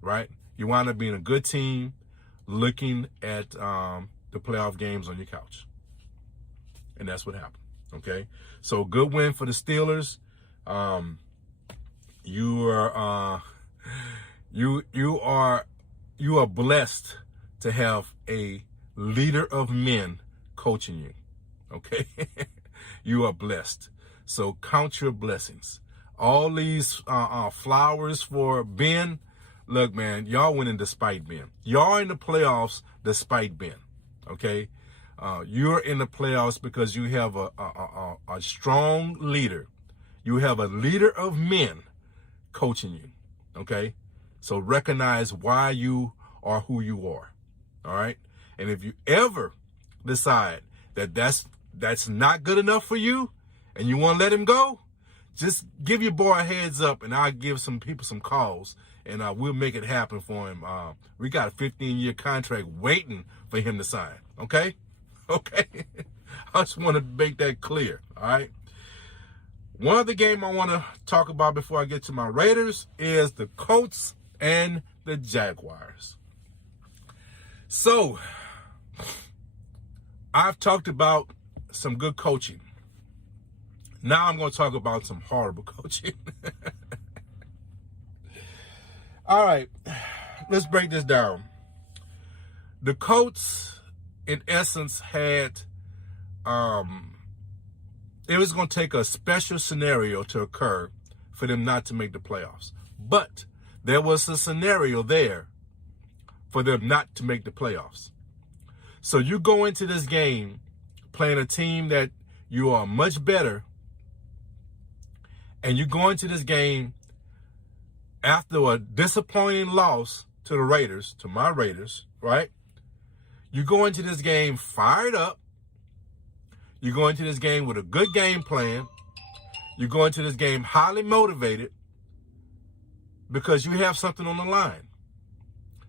right? You wind up being a good team looking at the playoff games on your couch. And that's what happened. Okay, so good win for the Steelers. You are blessed to have a leader of men coaching you. Okay, you are blessed. So count your blessings. All these flowers for Ben. Look, man, y'all winning despite Ben. Y'all in the playoffs despite Ben. Okay. You're in the playoffs because you have a strong leader. You have a leader of men coaching you, okay? So recognize why you are who you are, all right? And if you ever decide that that's not good enough for you and you want to let him go, just give your boy a heads up, and I'll give some people some calls, and we'll make it happen for him. We got a 15-year contract waiting for him to sign. Okay? Okay? I just want to make that clear. All right? One other game I want to talk about before I get to my Raiders is the Colts and the Jaguars. So, I've talked about some good coaching. Now I'm going to talk about some horrible coaching. All right, let's break this down. The Colts, in essence, had, it was going to take a special scenario to occur for them not to make the playoffs. But there was a scenario there for them not to make the playoffs. So you go into this game playing a team that you are much better, and you go into this game after a disappointing loss to the Raiders, to my Raiders, right? You go into this game fired up. You go into this game with a good game plan. You go into this game highly motivated because you have something on the line.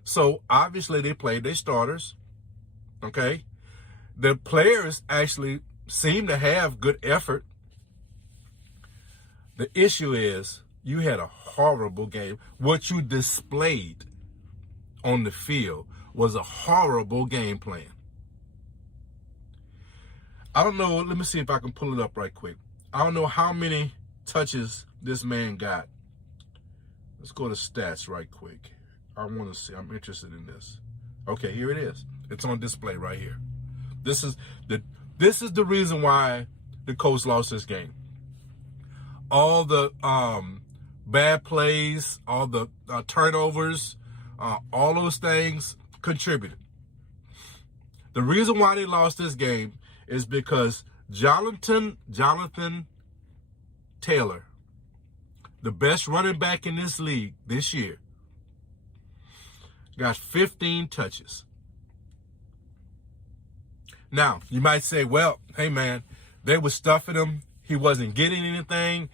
So obviously they played their starters, okay? The players actually seem to have good effort. The issue is you had a horrible game. What you displayed on the field was a horrible game plan. I don't know. Let me see if I can pull it up right quick. I don't know how many touches this man got. Let's go to stats right quick. I want to see. I'm interested in this. Okay, here it is. It's on display right here. This is the reason why the Colts lost this game. All the bad plays, all the turnovers, all those things contributed. The reason why they lost this game is because Jonathan Taylor, the best running back in this league this year, got 15 touches. Now, you might say, well, hey, man, they were stuffing him. He wasn't getting anything.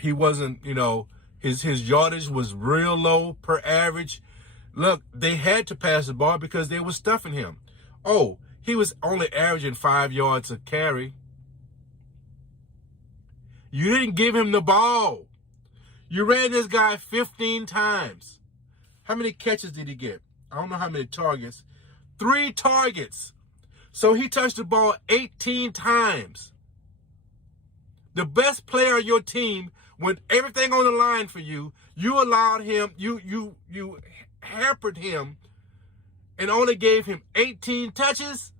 He wasn't, his yardage was real low per average. Look, they had to pass the ball because they were stuffing him. Oh, he was only averaging 5 yards a carry. You didn't give him the ball. You ran this guy 15 times. How many catches did he get? I don't know how many targets. 3 targets. So he touched the ball 18 times. The best player on your team, with everything on the line for you, you allowed him, you hampered him and only gave him 18 touches.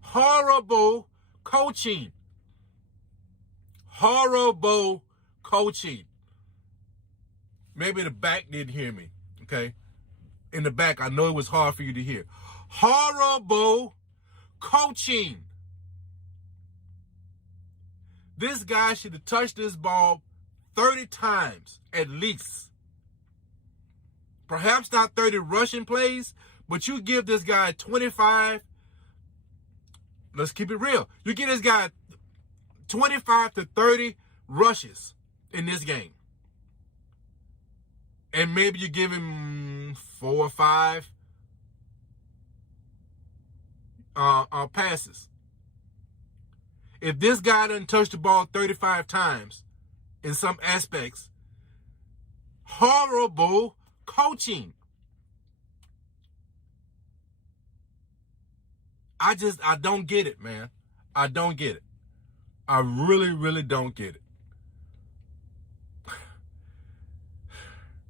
Horrible coaching. Horrible coaching. Maybe the back didn't hear me, okay? In the back, I know it was hard for you to hear. Horrible coaching. This guy should have touched this ball 30 times at least. Perhaps not 30 rushing plays, but you give this guy 25. Let's keep it real. You give this guy 25 to 30 rushes in this game. And maybe you give him 4 or 5 passes. If this guy doesn't touch the ball 35 times in some aspects, horrible coaching. I don't get it, man. I don't get it. I really, really don't get it.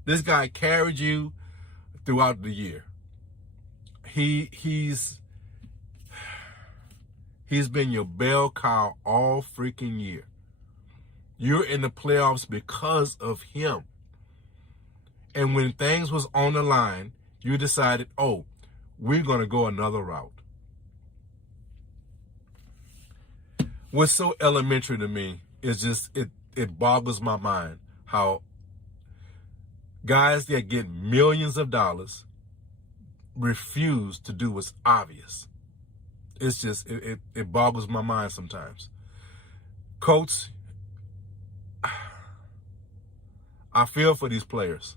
This guy carried you throughout the year. He's been your bell cow all freaking year. You're in the playoffs because of him. And when things was on the line, you decided, oh, we're going to go another route. What's so elementary to me is just, it boggles my mind how guys that get millions of dollars refuse to do what's obvious. it's just, it boggles my mind sometimes. Coach, I feel for these players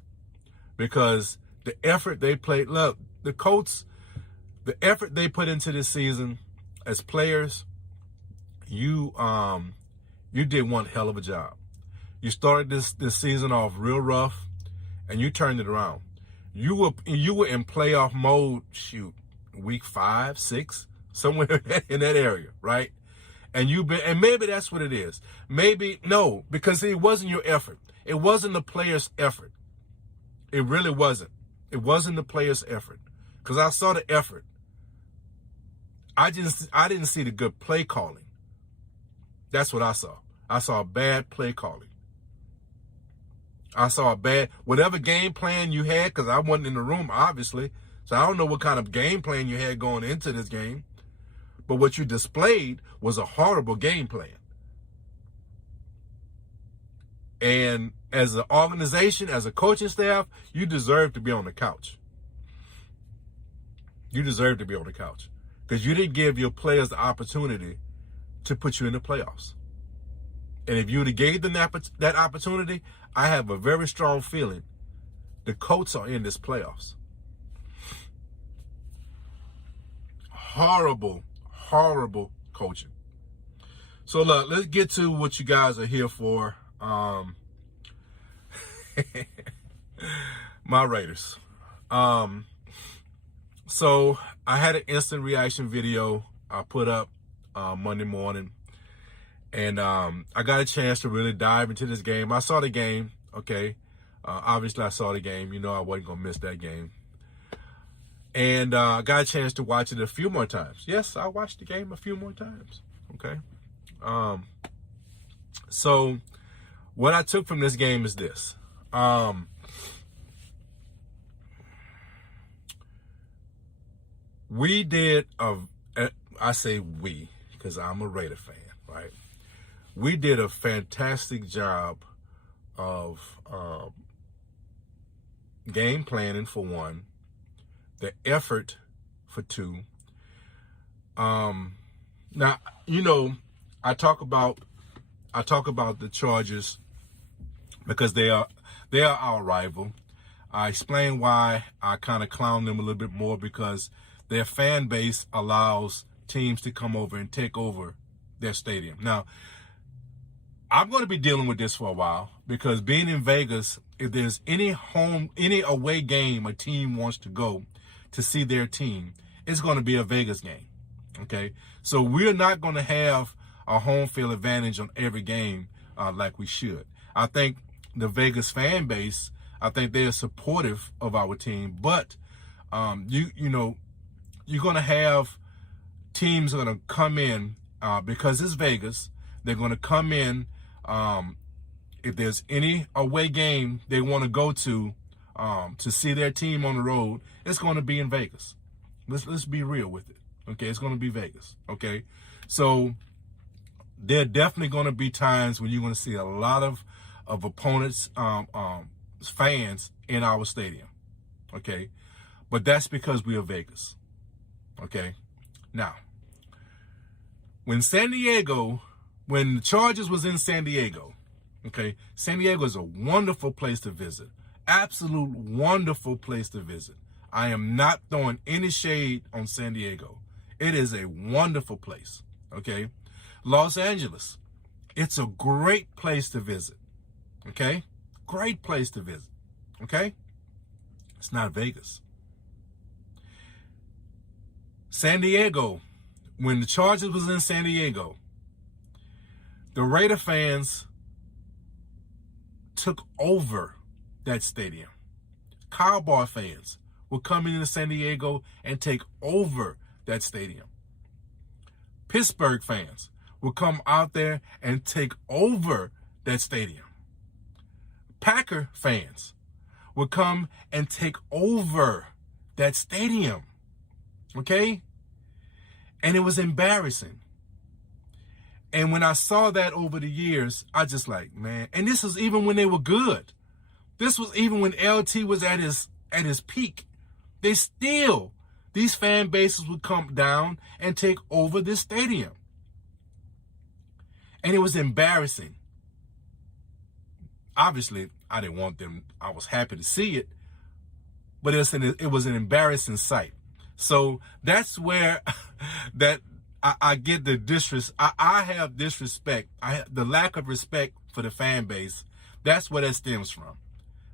because the effort they played, look, the Colts, the effort they put into this season as players, you did one hell of a job. You started this season off real rough, and you turned it around. You were in playoff mode, shoot, week 5, 6, somewhere in that area, right? And maybe that's what it is. Maybe no, because it wasn't your effort. It wasn't the players' effort. It really wasn't. It wasn't the players' effort. Because I saw the effort. I didn't see the good play calling. That's what I saw. I saw bad play calling. I saw a bad, whatever game plan you had, because I wasn't in the room, obviously. So I don't know what kind of game plan you had going into this game. But what you displayed was a horrible game plan. And as an organization, as a coaching staff, you deserve to be on the couch. You deserve to be on the couch. Because you didn't give your players the opportunity to put you in the playoffs. And if you would have gave them that opportunity, I have a very strong feeling the Colts are in this playoffs. Horrible, horrible coaching. So look, let's get to what you guys are here for. My Raiders. So I had an instant reaction video I put up Monday morning. And I got a chance to really dive into this game. I saw the game, okay. Obviously, I saw the game. You know I wasn't going to miss that game. And I got a chance to watch it a few more times. Yes, I watched the game a few more times, okay. So what I took from this game is this. We did, I say we, because I'm a Raider fan, right? We did a fantastic job of game planning for one, the effort for two. Now, you know, I talk about the Chargers because they are our rival. I explain why I kind of clown them a little bit more, because their fan base allows teams to come over and take over their stadium. Now, I'm going to be dealing with this for a while, because being in Vegas, if there's any away game a team wants to go to see their team, it's going to be a Vegas game, okay? So we're not going to have a home field advantage on every game like we should. I think the Vegas fan base, I think they're supportive of our team, but you know, you're going to have teams going to come in because it's Vegas. They're going to come in. If there's any away game they want to go to see their team on the road, it's going to be in Vegas. Let's be real with it. Okay, it's going to be Vegas. Okay, so there are definitely going to be times when you're going to see a lot of opponents, fans in our stadium. Okay, but that's because we are Vegas. Okay, now when the Chargers was in San Diego, okay, San Diego is a wonderful place to visit. Absolute wonderful place to visit. I am not throwing any shade on San Diego. It is a wonderful place, okay? Los Angeles, it's a great place to visit, okay? Great place to visit, okay? It's not Vegas. San Diego, when the Chargers was in San Diego, the Raider fans took over that stadium. Cowboy fans were coming into San Diego and take over that stadium. Pittsburgh fans would come out there and take over that stadium. Packer fans would come and take over that stadium. Okay? And it was embarrassing. And when I saw that over the years, I just like, man, and this was even when they were good. This was even when LT was at his peak. They still these fan bases would come down and take over this stadium. And it was embarrassing. Obviously, I didn't want them. I was happy to see it, but it was an embarrassing sight. So that's where that I get the disrespect. I have disrespect. The lack of respect for the fan base. That's where that stems from.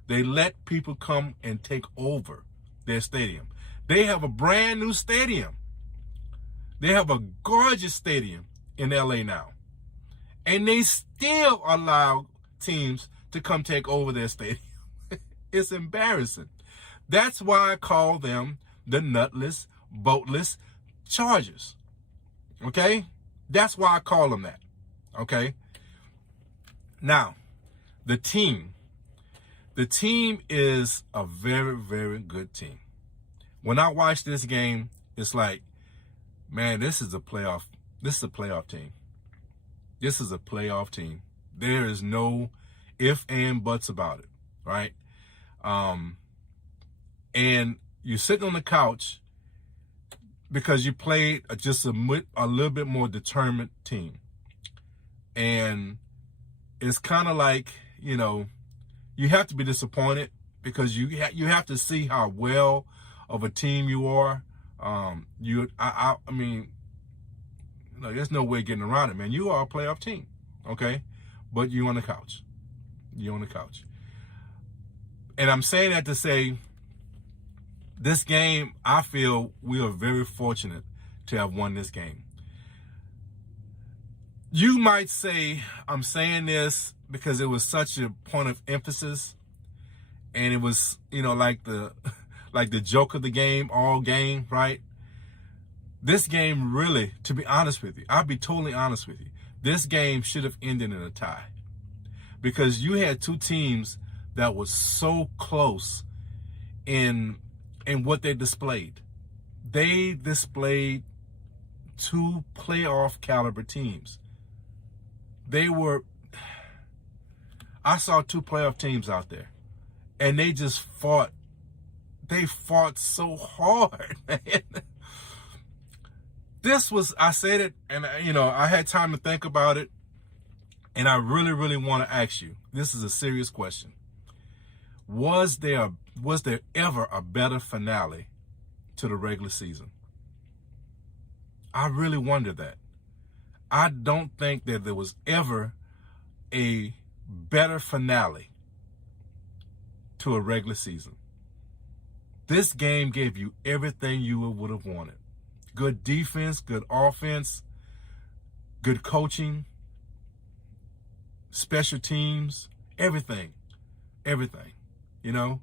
They let people come and take over their stadium. They have a brand new stadium. They have a gorgeous stadium in LA now. And they still allow teams to come take over their stadium. It's embarrassing. That's why I call them the nutless, boatless Chargers. Okay? That's why I call them that. Okay? Now, the team. The team is a very, very good team. When I watch this game, it's like, man, this is a playoff team. This is a playoff team. There is no if and buts about it, right? And you're sitting on the couch because you played just a little bit more determined team. And it's kind of like, you know, you have to be disappointed because you have to see how well of a team you are. I mean, no, there's no way getting around it, man. You are a playoff team, okay? But you're on the couch. You're on the couch. And I'm saying that to say, this game, I feel we are very fortunate to have won this game. You might say, I'm saying this because it was such a point of emphasis, and it was, you know, like the joke of the game, all game, right? This game really, to be honest with you, I'll be totally honest with you, this game should have ended in a tie. Because you had two teams that was so close in what they displayed. They displayed two playoff caliber teams. I saw two playoff teams out there, and they just fought. They fought so hard, man. I said it, and you know, I had time to think about it, and I really, really want to ask you. This is a serious question. Was there ever a better finale to the regular season? I really wonder that. I don't think that there was ever a better finale to a regular season. This game gave you everything you would have wanted. Good defense, good offense, good coaching, special teams, everything, you know?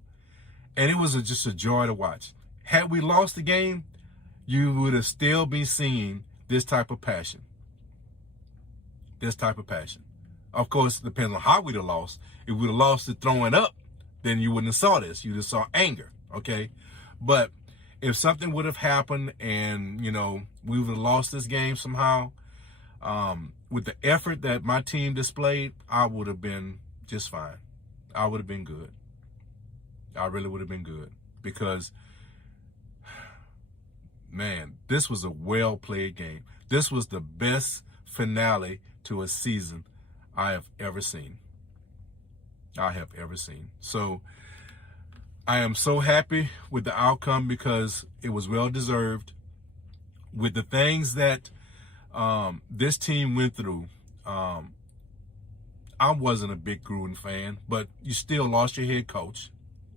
And it was just a joy to watch. Had we lost the game, you would have still been seeing this type of passion. This type of passion. Of course, it depends on how we'd have lost. If we'd have lost it throwing up, then you wouldn't have saw this. You'd have saw anger, okay? But if something would have happened and, you know, we would have lost this game somehow, with the effort that my team displayed, I would have been just fine. I would have been good. I really would have been good because, man, this was a well-played game. This was the best finale to a season I have ever seen. So I am so happy with the outcome because it was well-deserved. With the things that this team went through, I wasn't a big Gruden fan, but you still lost your head coach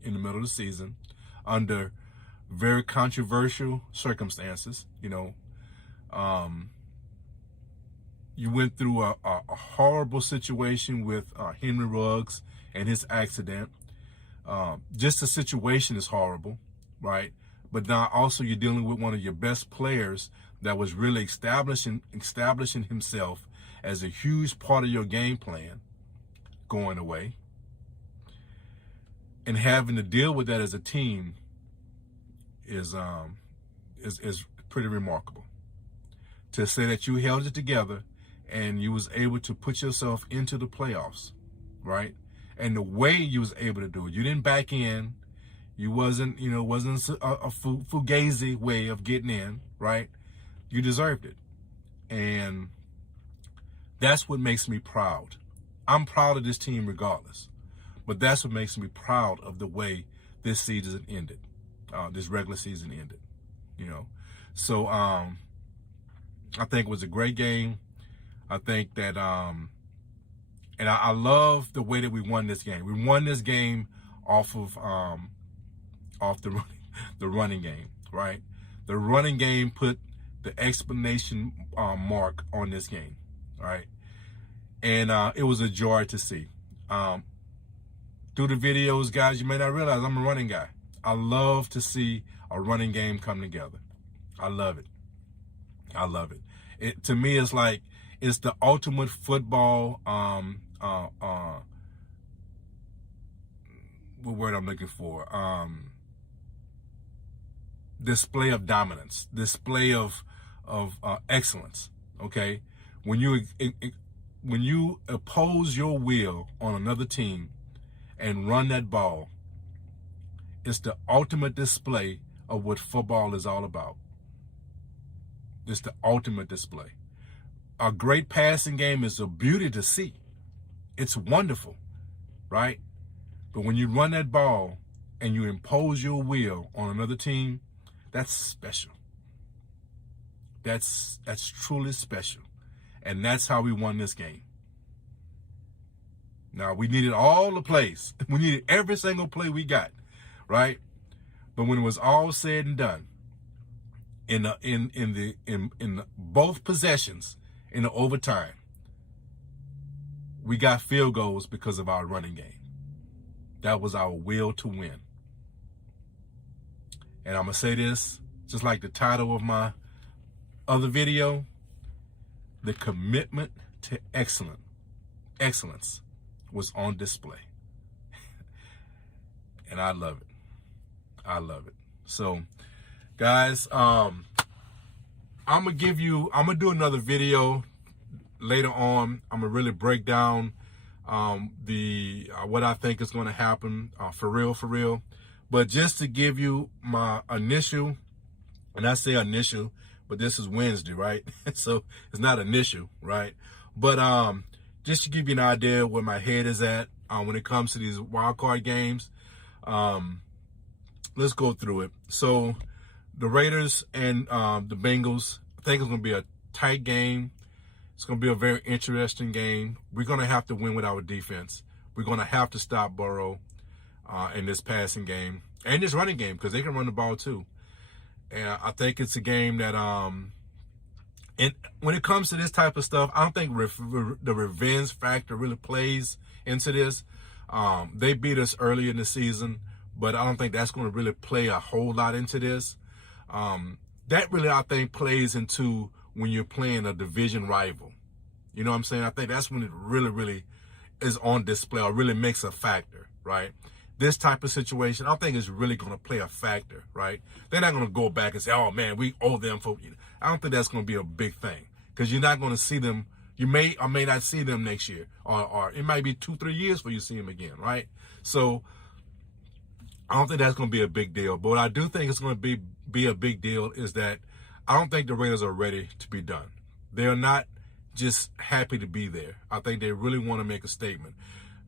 in the middle of the season under very controversial circumstances. You know, you went through a horrible situation with Henry Ruggs and his accident. Just the situation is horrible, right? But now also you're dealing with one of your best players that was really establishing himself as a huge part of your game plan going away. And having to deal with that as a team is pretty remarkable. To say that you held it together and you was able to put yourself into the playoffs, right? And the way you was able to do it, you didn't back in, You wasn't, wasn't a fugazi way of getting in, right? You deserved it. And that's what makes me proud. I'm proud of this team regardless. But that's what makes me proud of the way this season ended. This regular season ended, So I think it was a great game. I think that, and I love the way that we won this game. We won this game off the running game, right? The running game put the explanation mark on this game, right? And it was a joy to see. Through the videos, guys, you may not realize I'm a running guy. I love to see a running game come together. I love it. I love it. To me, it's like, it's the ultimate football, what word I'm looking for? Display of dominance, display of excellence. Okay, when you oppose your will on another team and run that ball, it's the ultimate display of what football is all about. It's the ultimate display. A great passing game is a beauty to see. It's wonderful, right? But when you run that ball and you impose your will on another team, that's special. That's truly special. And that's how we won this game. Now, we needed all the plays. We needed every single play we got, right? But when it was all said and done, in both possessions, in the overtime, we got field goals because of our running game. That was our will to win. And I'm going to say this, just like the title of my other video, the commitment to excellence was on display. And I love it. I love it. So, guys, I'm going to do another video later on. I'm going to really break down what I think is going to happen for real. But just to give you my initial, and I say initial, but this is Wednesday, right? So it's not initial, right? But just to give you an idea where my head is at when it comes to these wild card games, let's go through it. So the Raiders and the Bengals, I think it's going to be a tight game. It's going to be a very interesting game. We're going to have to win with our defense. We're going to have to stop Burrow in this passing game and this running game because they can run the ball too. And I think it's a game that, and when it comes to this type of stuff, I don't think the revenge factor really plays into this. They beat us early in the season, but I don't think that's going to really play a whole lot into this. That really, I think, plays into when you're playing a division rival. You know what I'm saying? I think that's when it really is on display or really makes a factor, right? This type of situation, I think is really going to play a factor, right? They're not going to go back and say, oh, man, we owe them for, I don't think that's going to be a big thing because you're not going to see them. You may or may not see them next year or it might be 2-3 years before you see them again, right? So I don't think that's going to be a big deal. But what I do think is going to be a big deal is that I don't think the Raiders are ready to be done. They're not just happy to be there. I think they really want to make a statement.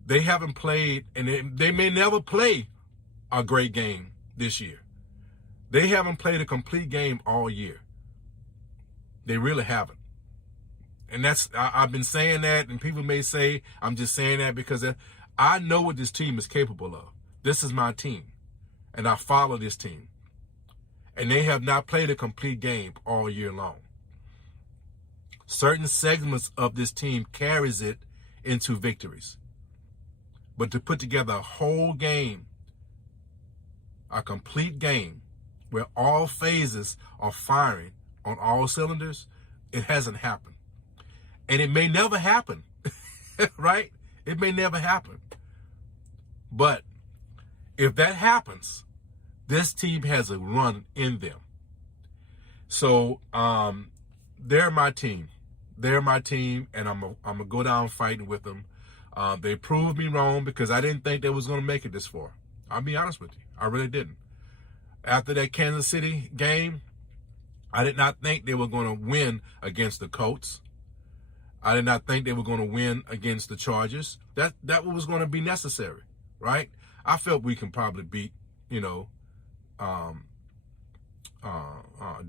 They haven't played, and they may never play a great game this year. They haven't played a complete game all year. They really haven't. And I've been saying that, and people may say I'm just saying that because I know what this team is capable of. This is my team, and I follow this team. And they have not played a complete game all year long. Certain segments of this team carries it into victories. But to put together a whole game, a complete game, where all phases are firing on all cylinders, it hasn't happened. And it may never happen, right? It may never happen. But if that happens, this team has a run in them. So they're my team. They're my team, and I'm gonna go down fighting with them. They proved me wrong because I didn't think they was going to make it this far. I'll be honest with you. I really didn't. After that Kansas City game, I did not think they were going to win against the Colts. I did not think they were going to win against the Chargers. That was going to be necessary, right? I felt we can probably beat,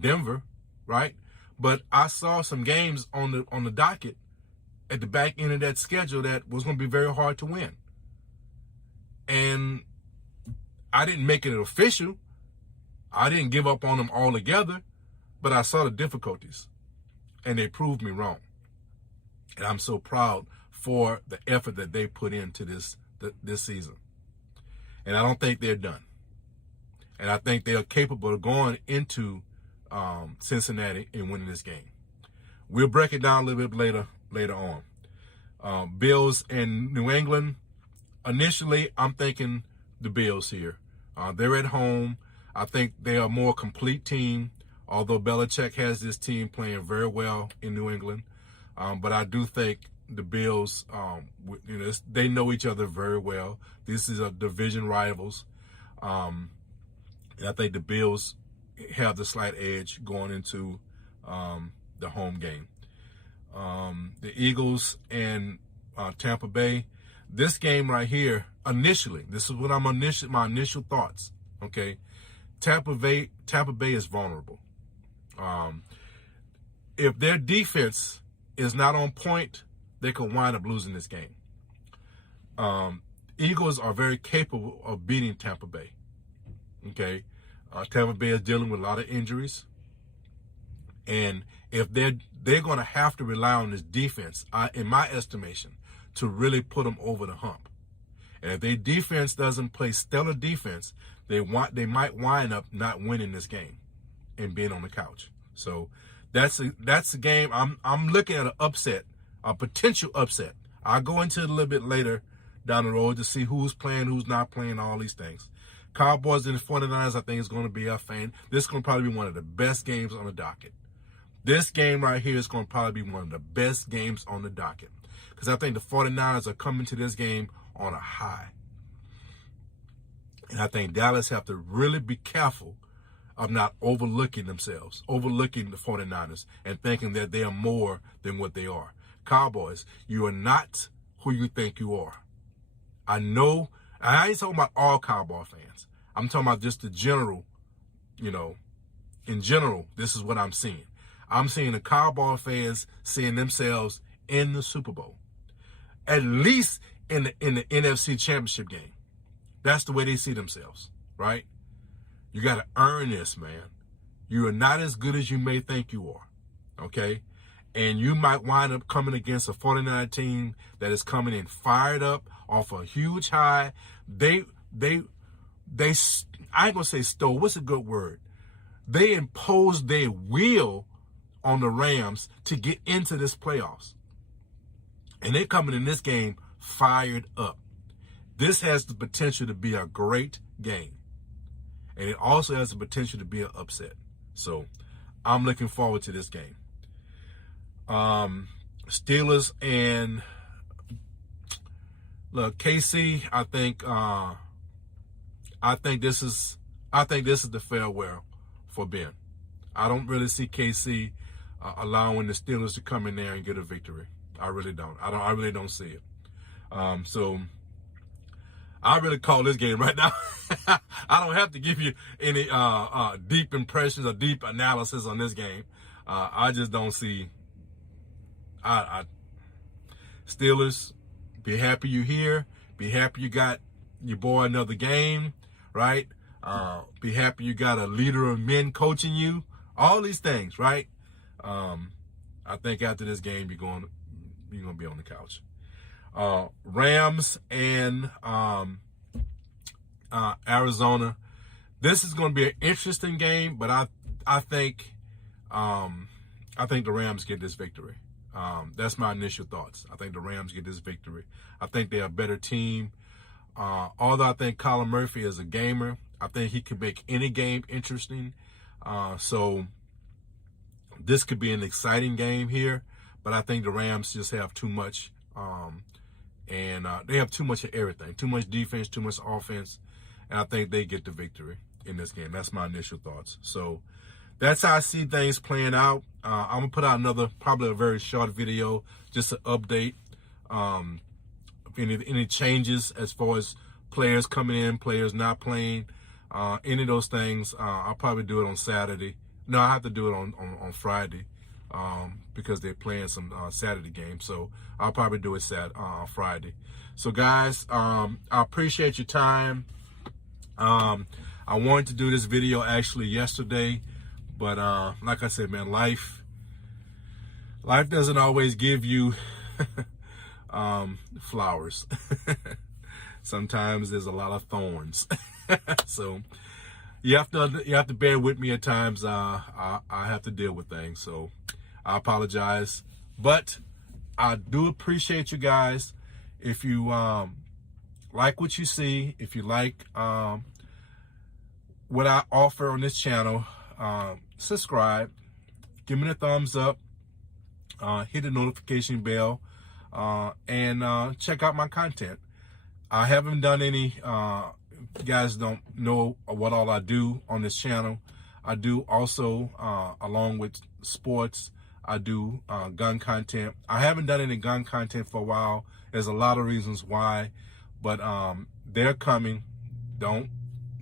Denver, right? But I saw some games on the docket at the back end of that schedule that was going to be very hard to win. And I didn't make it official. I didn't give up on them altogether, but I saw the difficulties, and they proved me wrong. And I'm so proud for the effort that they put into this season. And I don't think they're done. And I think they are capable of going into Cincinnati and winning this game. We'll break it down a little bit later on. Bills and New England. Initially, I'm thinking the Bills here. They're at home. I think they are a more complete team, although Belichick has this team playing very well in New England. But I do think the Bills, they know each other very well. This is a division rivals. And I think the Bills have the slight edge going into the home game. The Eagles and Tampa Bay. This game right here, initially, this is what my initial thoughts. Okay, Tampa Bay is vulnerable. If their defense is not on point, they could wind up losing this game. Eagles are very capable of beating Tampa Bay. Okay, Tampa Bay is dealing with a lot of injuries, and if they're going to have to rely on this defense, in my estimation, to really put them over the hump. And if their defense doesn't play stellar defense, they might wind up not winning this game and being on the couch. So that's a game. I'm looking at an upset, a potential upset. I'll go into it a little bit later down the road to see who's playing, who's not playing, all these things. Cowboys and the 49ers, I think, is going to be a fan. This is going to probably be one of the best games on the docket. This game right here is going to probably be one of the best games on the docket, because I think the 49ers are coming to this game on a high. And I think Dallas have to really be careful of not overlooking themselves, overlooking the 49ers, and thinking that they are more than what they are. Cowboys, you are not who you think you are. I know, I ain't talking about all Cowboy fans. I'm talking about just the general, in general, this is what I'm seeing. I'm seeing the Cowboy fans seeing themselves in the Super Bowl, at least in the NFC Championship game. That's the way they see themselves, right? You got to earn this, man. You are not as good as you may think you are, okay? And you might wind up coming against a 49 team that is coming in fired up off a huge high. They I ain't gonna say stole. What's a good word? They imposed their will on the Rams to get into this playoffs. And they're coming in this game fired up. This has the potential to be a great game. And it also has the potential to be an upset. So I'm looking forward to this game. Steelers and look, KC, I think this is the farewell for Ben. I don't really see KC allowing the Steelers to come in there and get a victory. I really don't. I really don't see it. So I really call this game right now. I don't have to give you any deep impressions or deep analysis on this game. I just don't see. Steelers, be happy you're here. Be happy you got your boy another game, right? Be happy you got a leader of men coaching you. All these things, right? I think after this game, you're gonna be on the couch. Rams and Arizona. This is going to be an interesting game, but I think the Rams get this victory. That's my initial thoughts. I think the Rams get this victory. I think they're a better team. Although I think Colin Murphy is a gamer, I think he can make any game interesting. So this could be an exciting game here, but I think the Rams just have too much. And they have too much of everything, too much defense, too much offense. and I think they get the victory in this game. That's my initial thoughts. So that's how I see things playing out. I'm gonna put out another, probably a very short video, just to update any changes as far as players coming in, players not playing, any of those things. I'll probably do it on Saturday. No, I have to do it on Friday because they're playing some Saturday games. So I'll probably do it on Friday. So guys, I appreciate your time. I wanted to do this video actually yesterday, but like I said, man, life doesn't always give you flowers. Sometimes there's a lot of thorns. So you have to bear with me at times. I have to deal with things, so I apologize, but I do appreciate you guys. If you like what you see, if you like what I offer on this channel, subscribe, give me the thumbs up, hit the notification bell, and check out my content. I haven't done any, you guys don't know what all I do on this channel. I do also, along with sports, I do gun content. I haven't done any gun content for a while. There's a lot of reasons why, but they're coming. Don't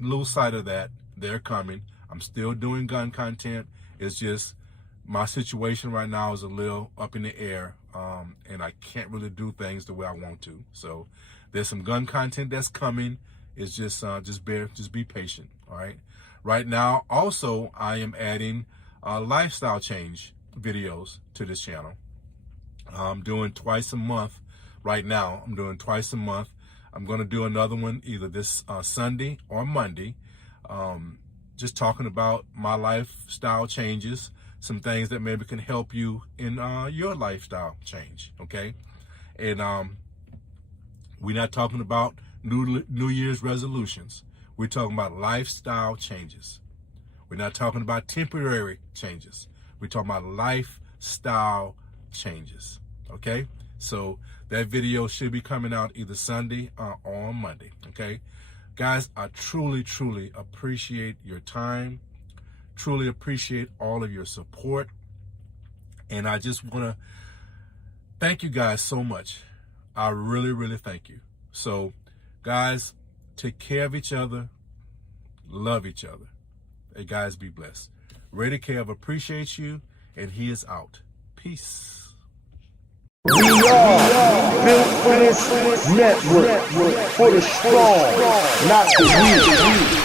lose sight of that. They're coming. I'm still doing gun content. It's just my situation right now is a little up in the air, and I can't really do things the way I want to. So there's some gun content that's coming. It's just be patient. All right. Right now, also, I am adding lifestyle change videos to this channel. I'm doing twice a month right now. I'm doing twice a month. I'm going to do another one either this Sunday or Monday, just talking about my lifestyle changes, some things that maybe can help you in your lifestyle change, okay? And we're not talking about New Year's resolutions. We're talking about lifestyle changes. We're not talking about temporary changes. We're talking about lifestyle changes, okay? So that video should be coming out either Sunday or on Monday, okay? Guys, I truly, truly appreciate your time, truly appreciate all of your support, and I just want to thank you guys so much. I really, really thank you. So, guys, take care of each other, love each other. Hey, guys, be blessed. RaiderKev appreciates you, and he is out. Peace. We are built for this network, for the strong, not the weak.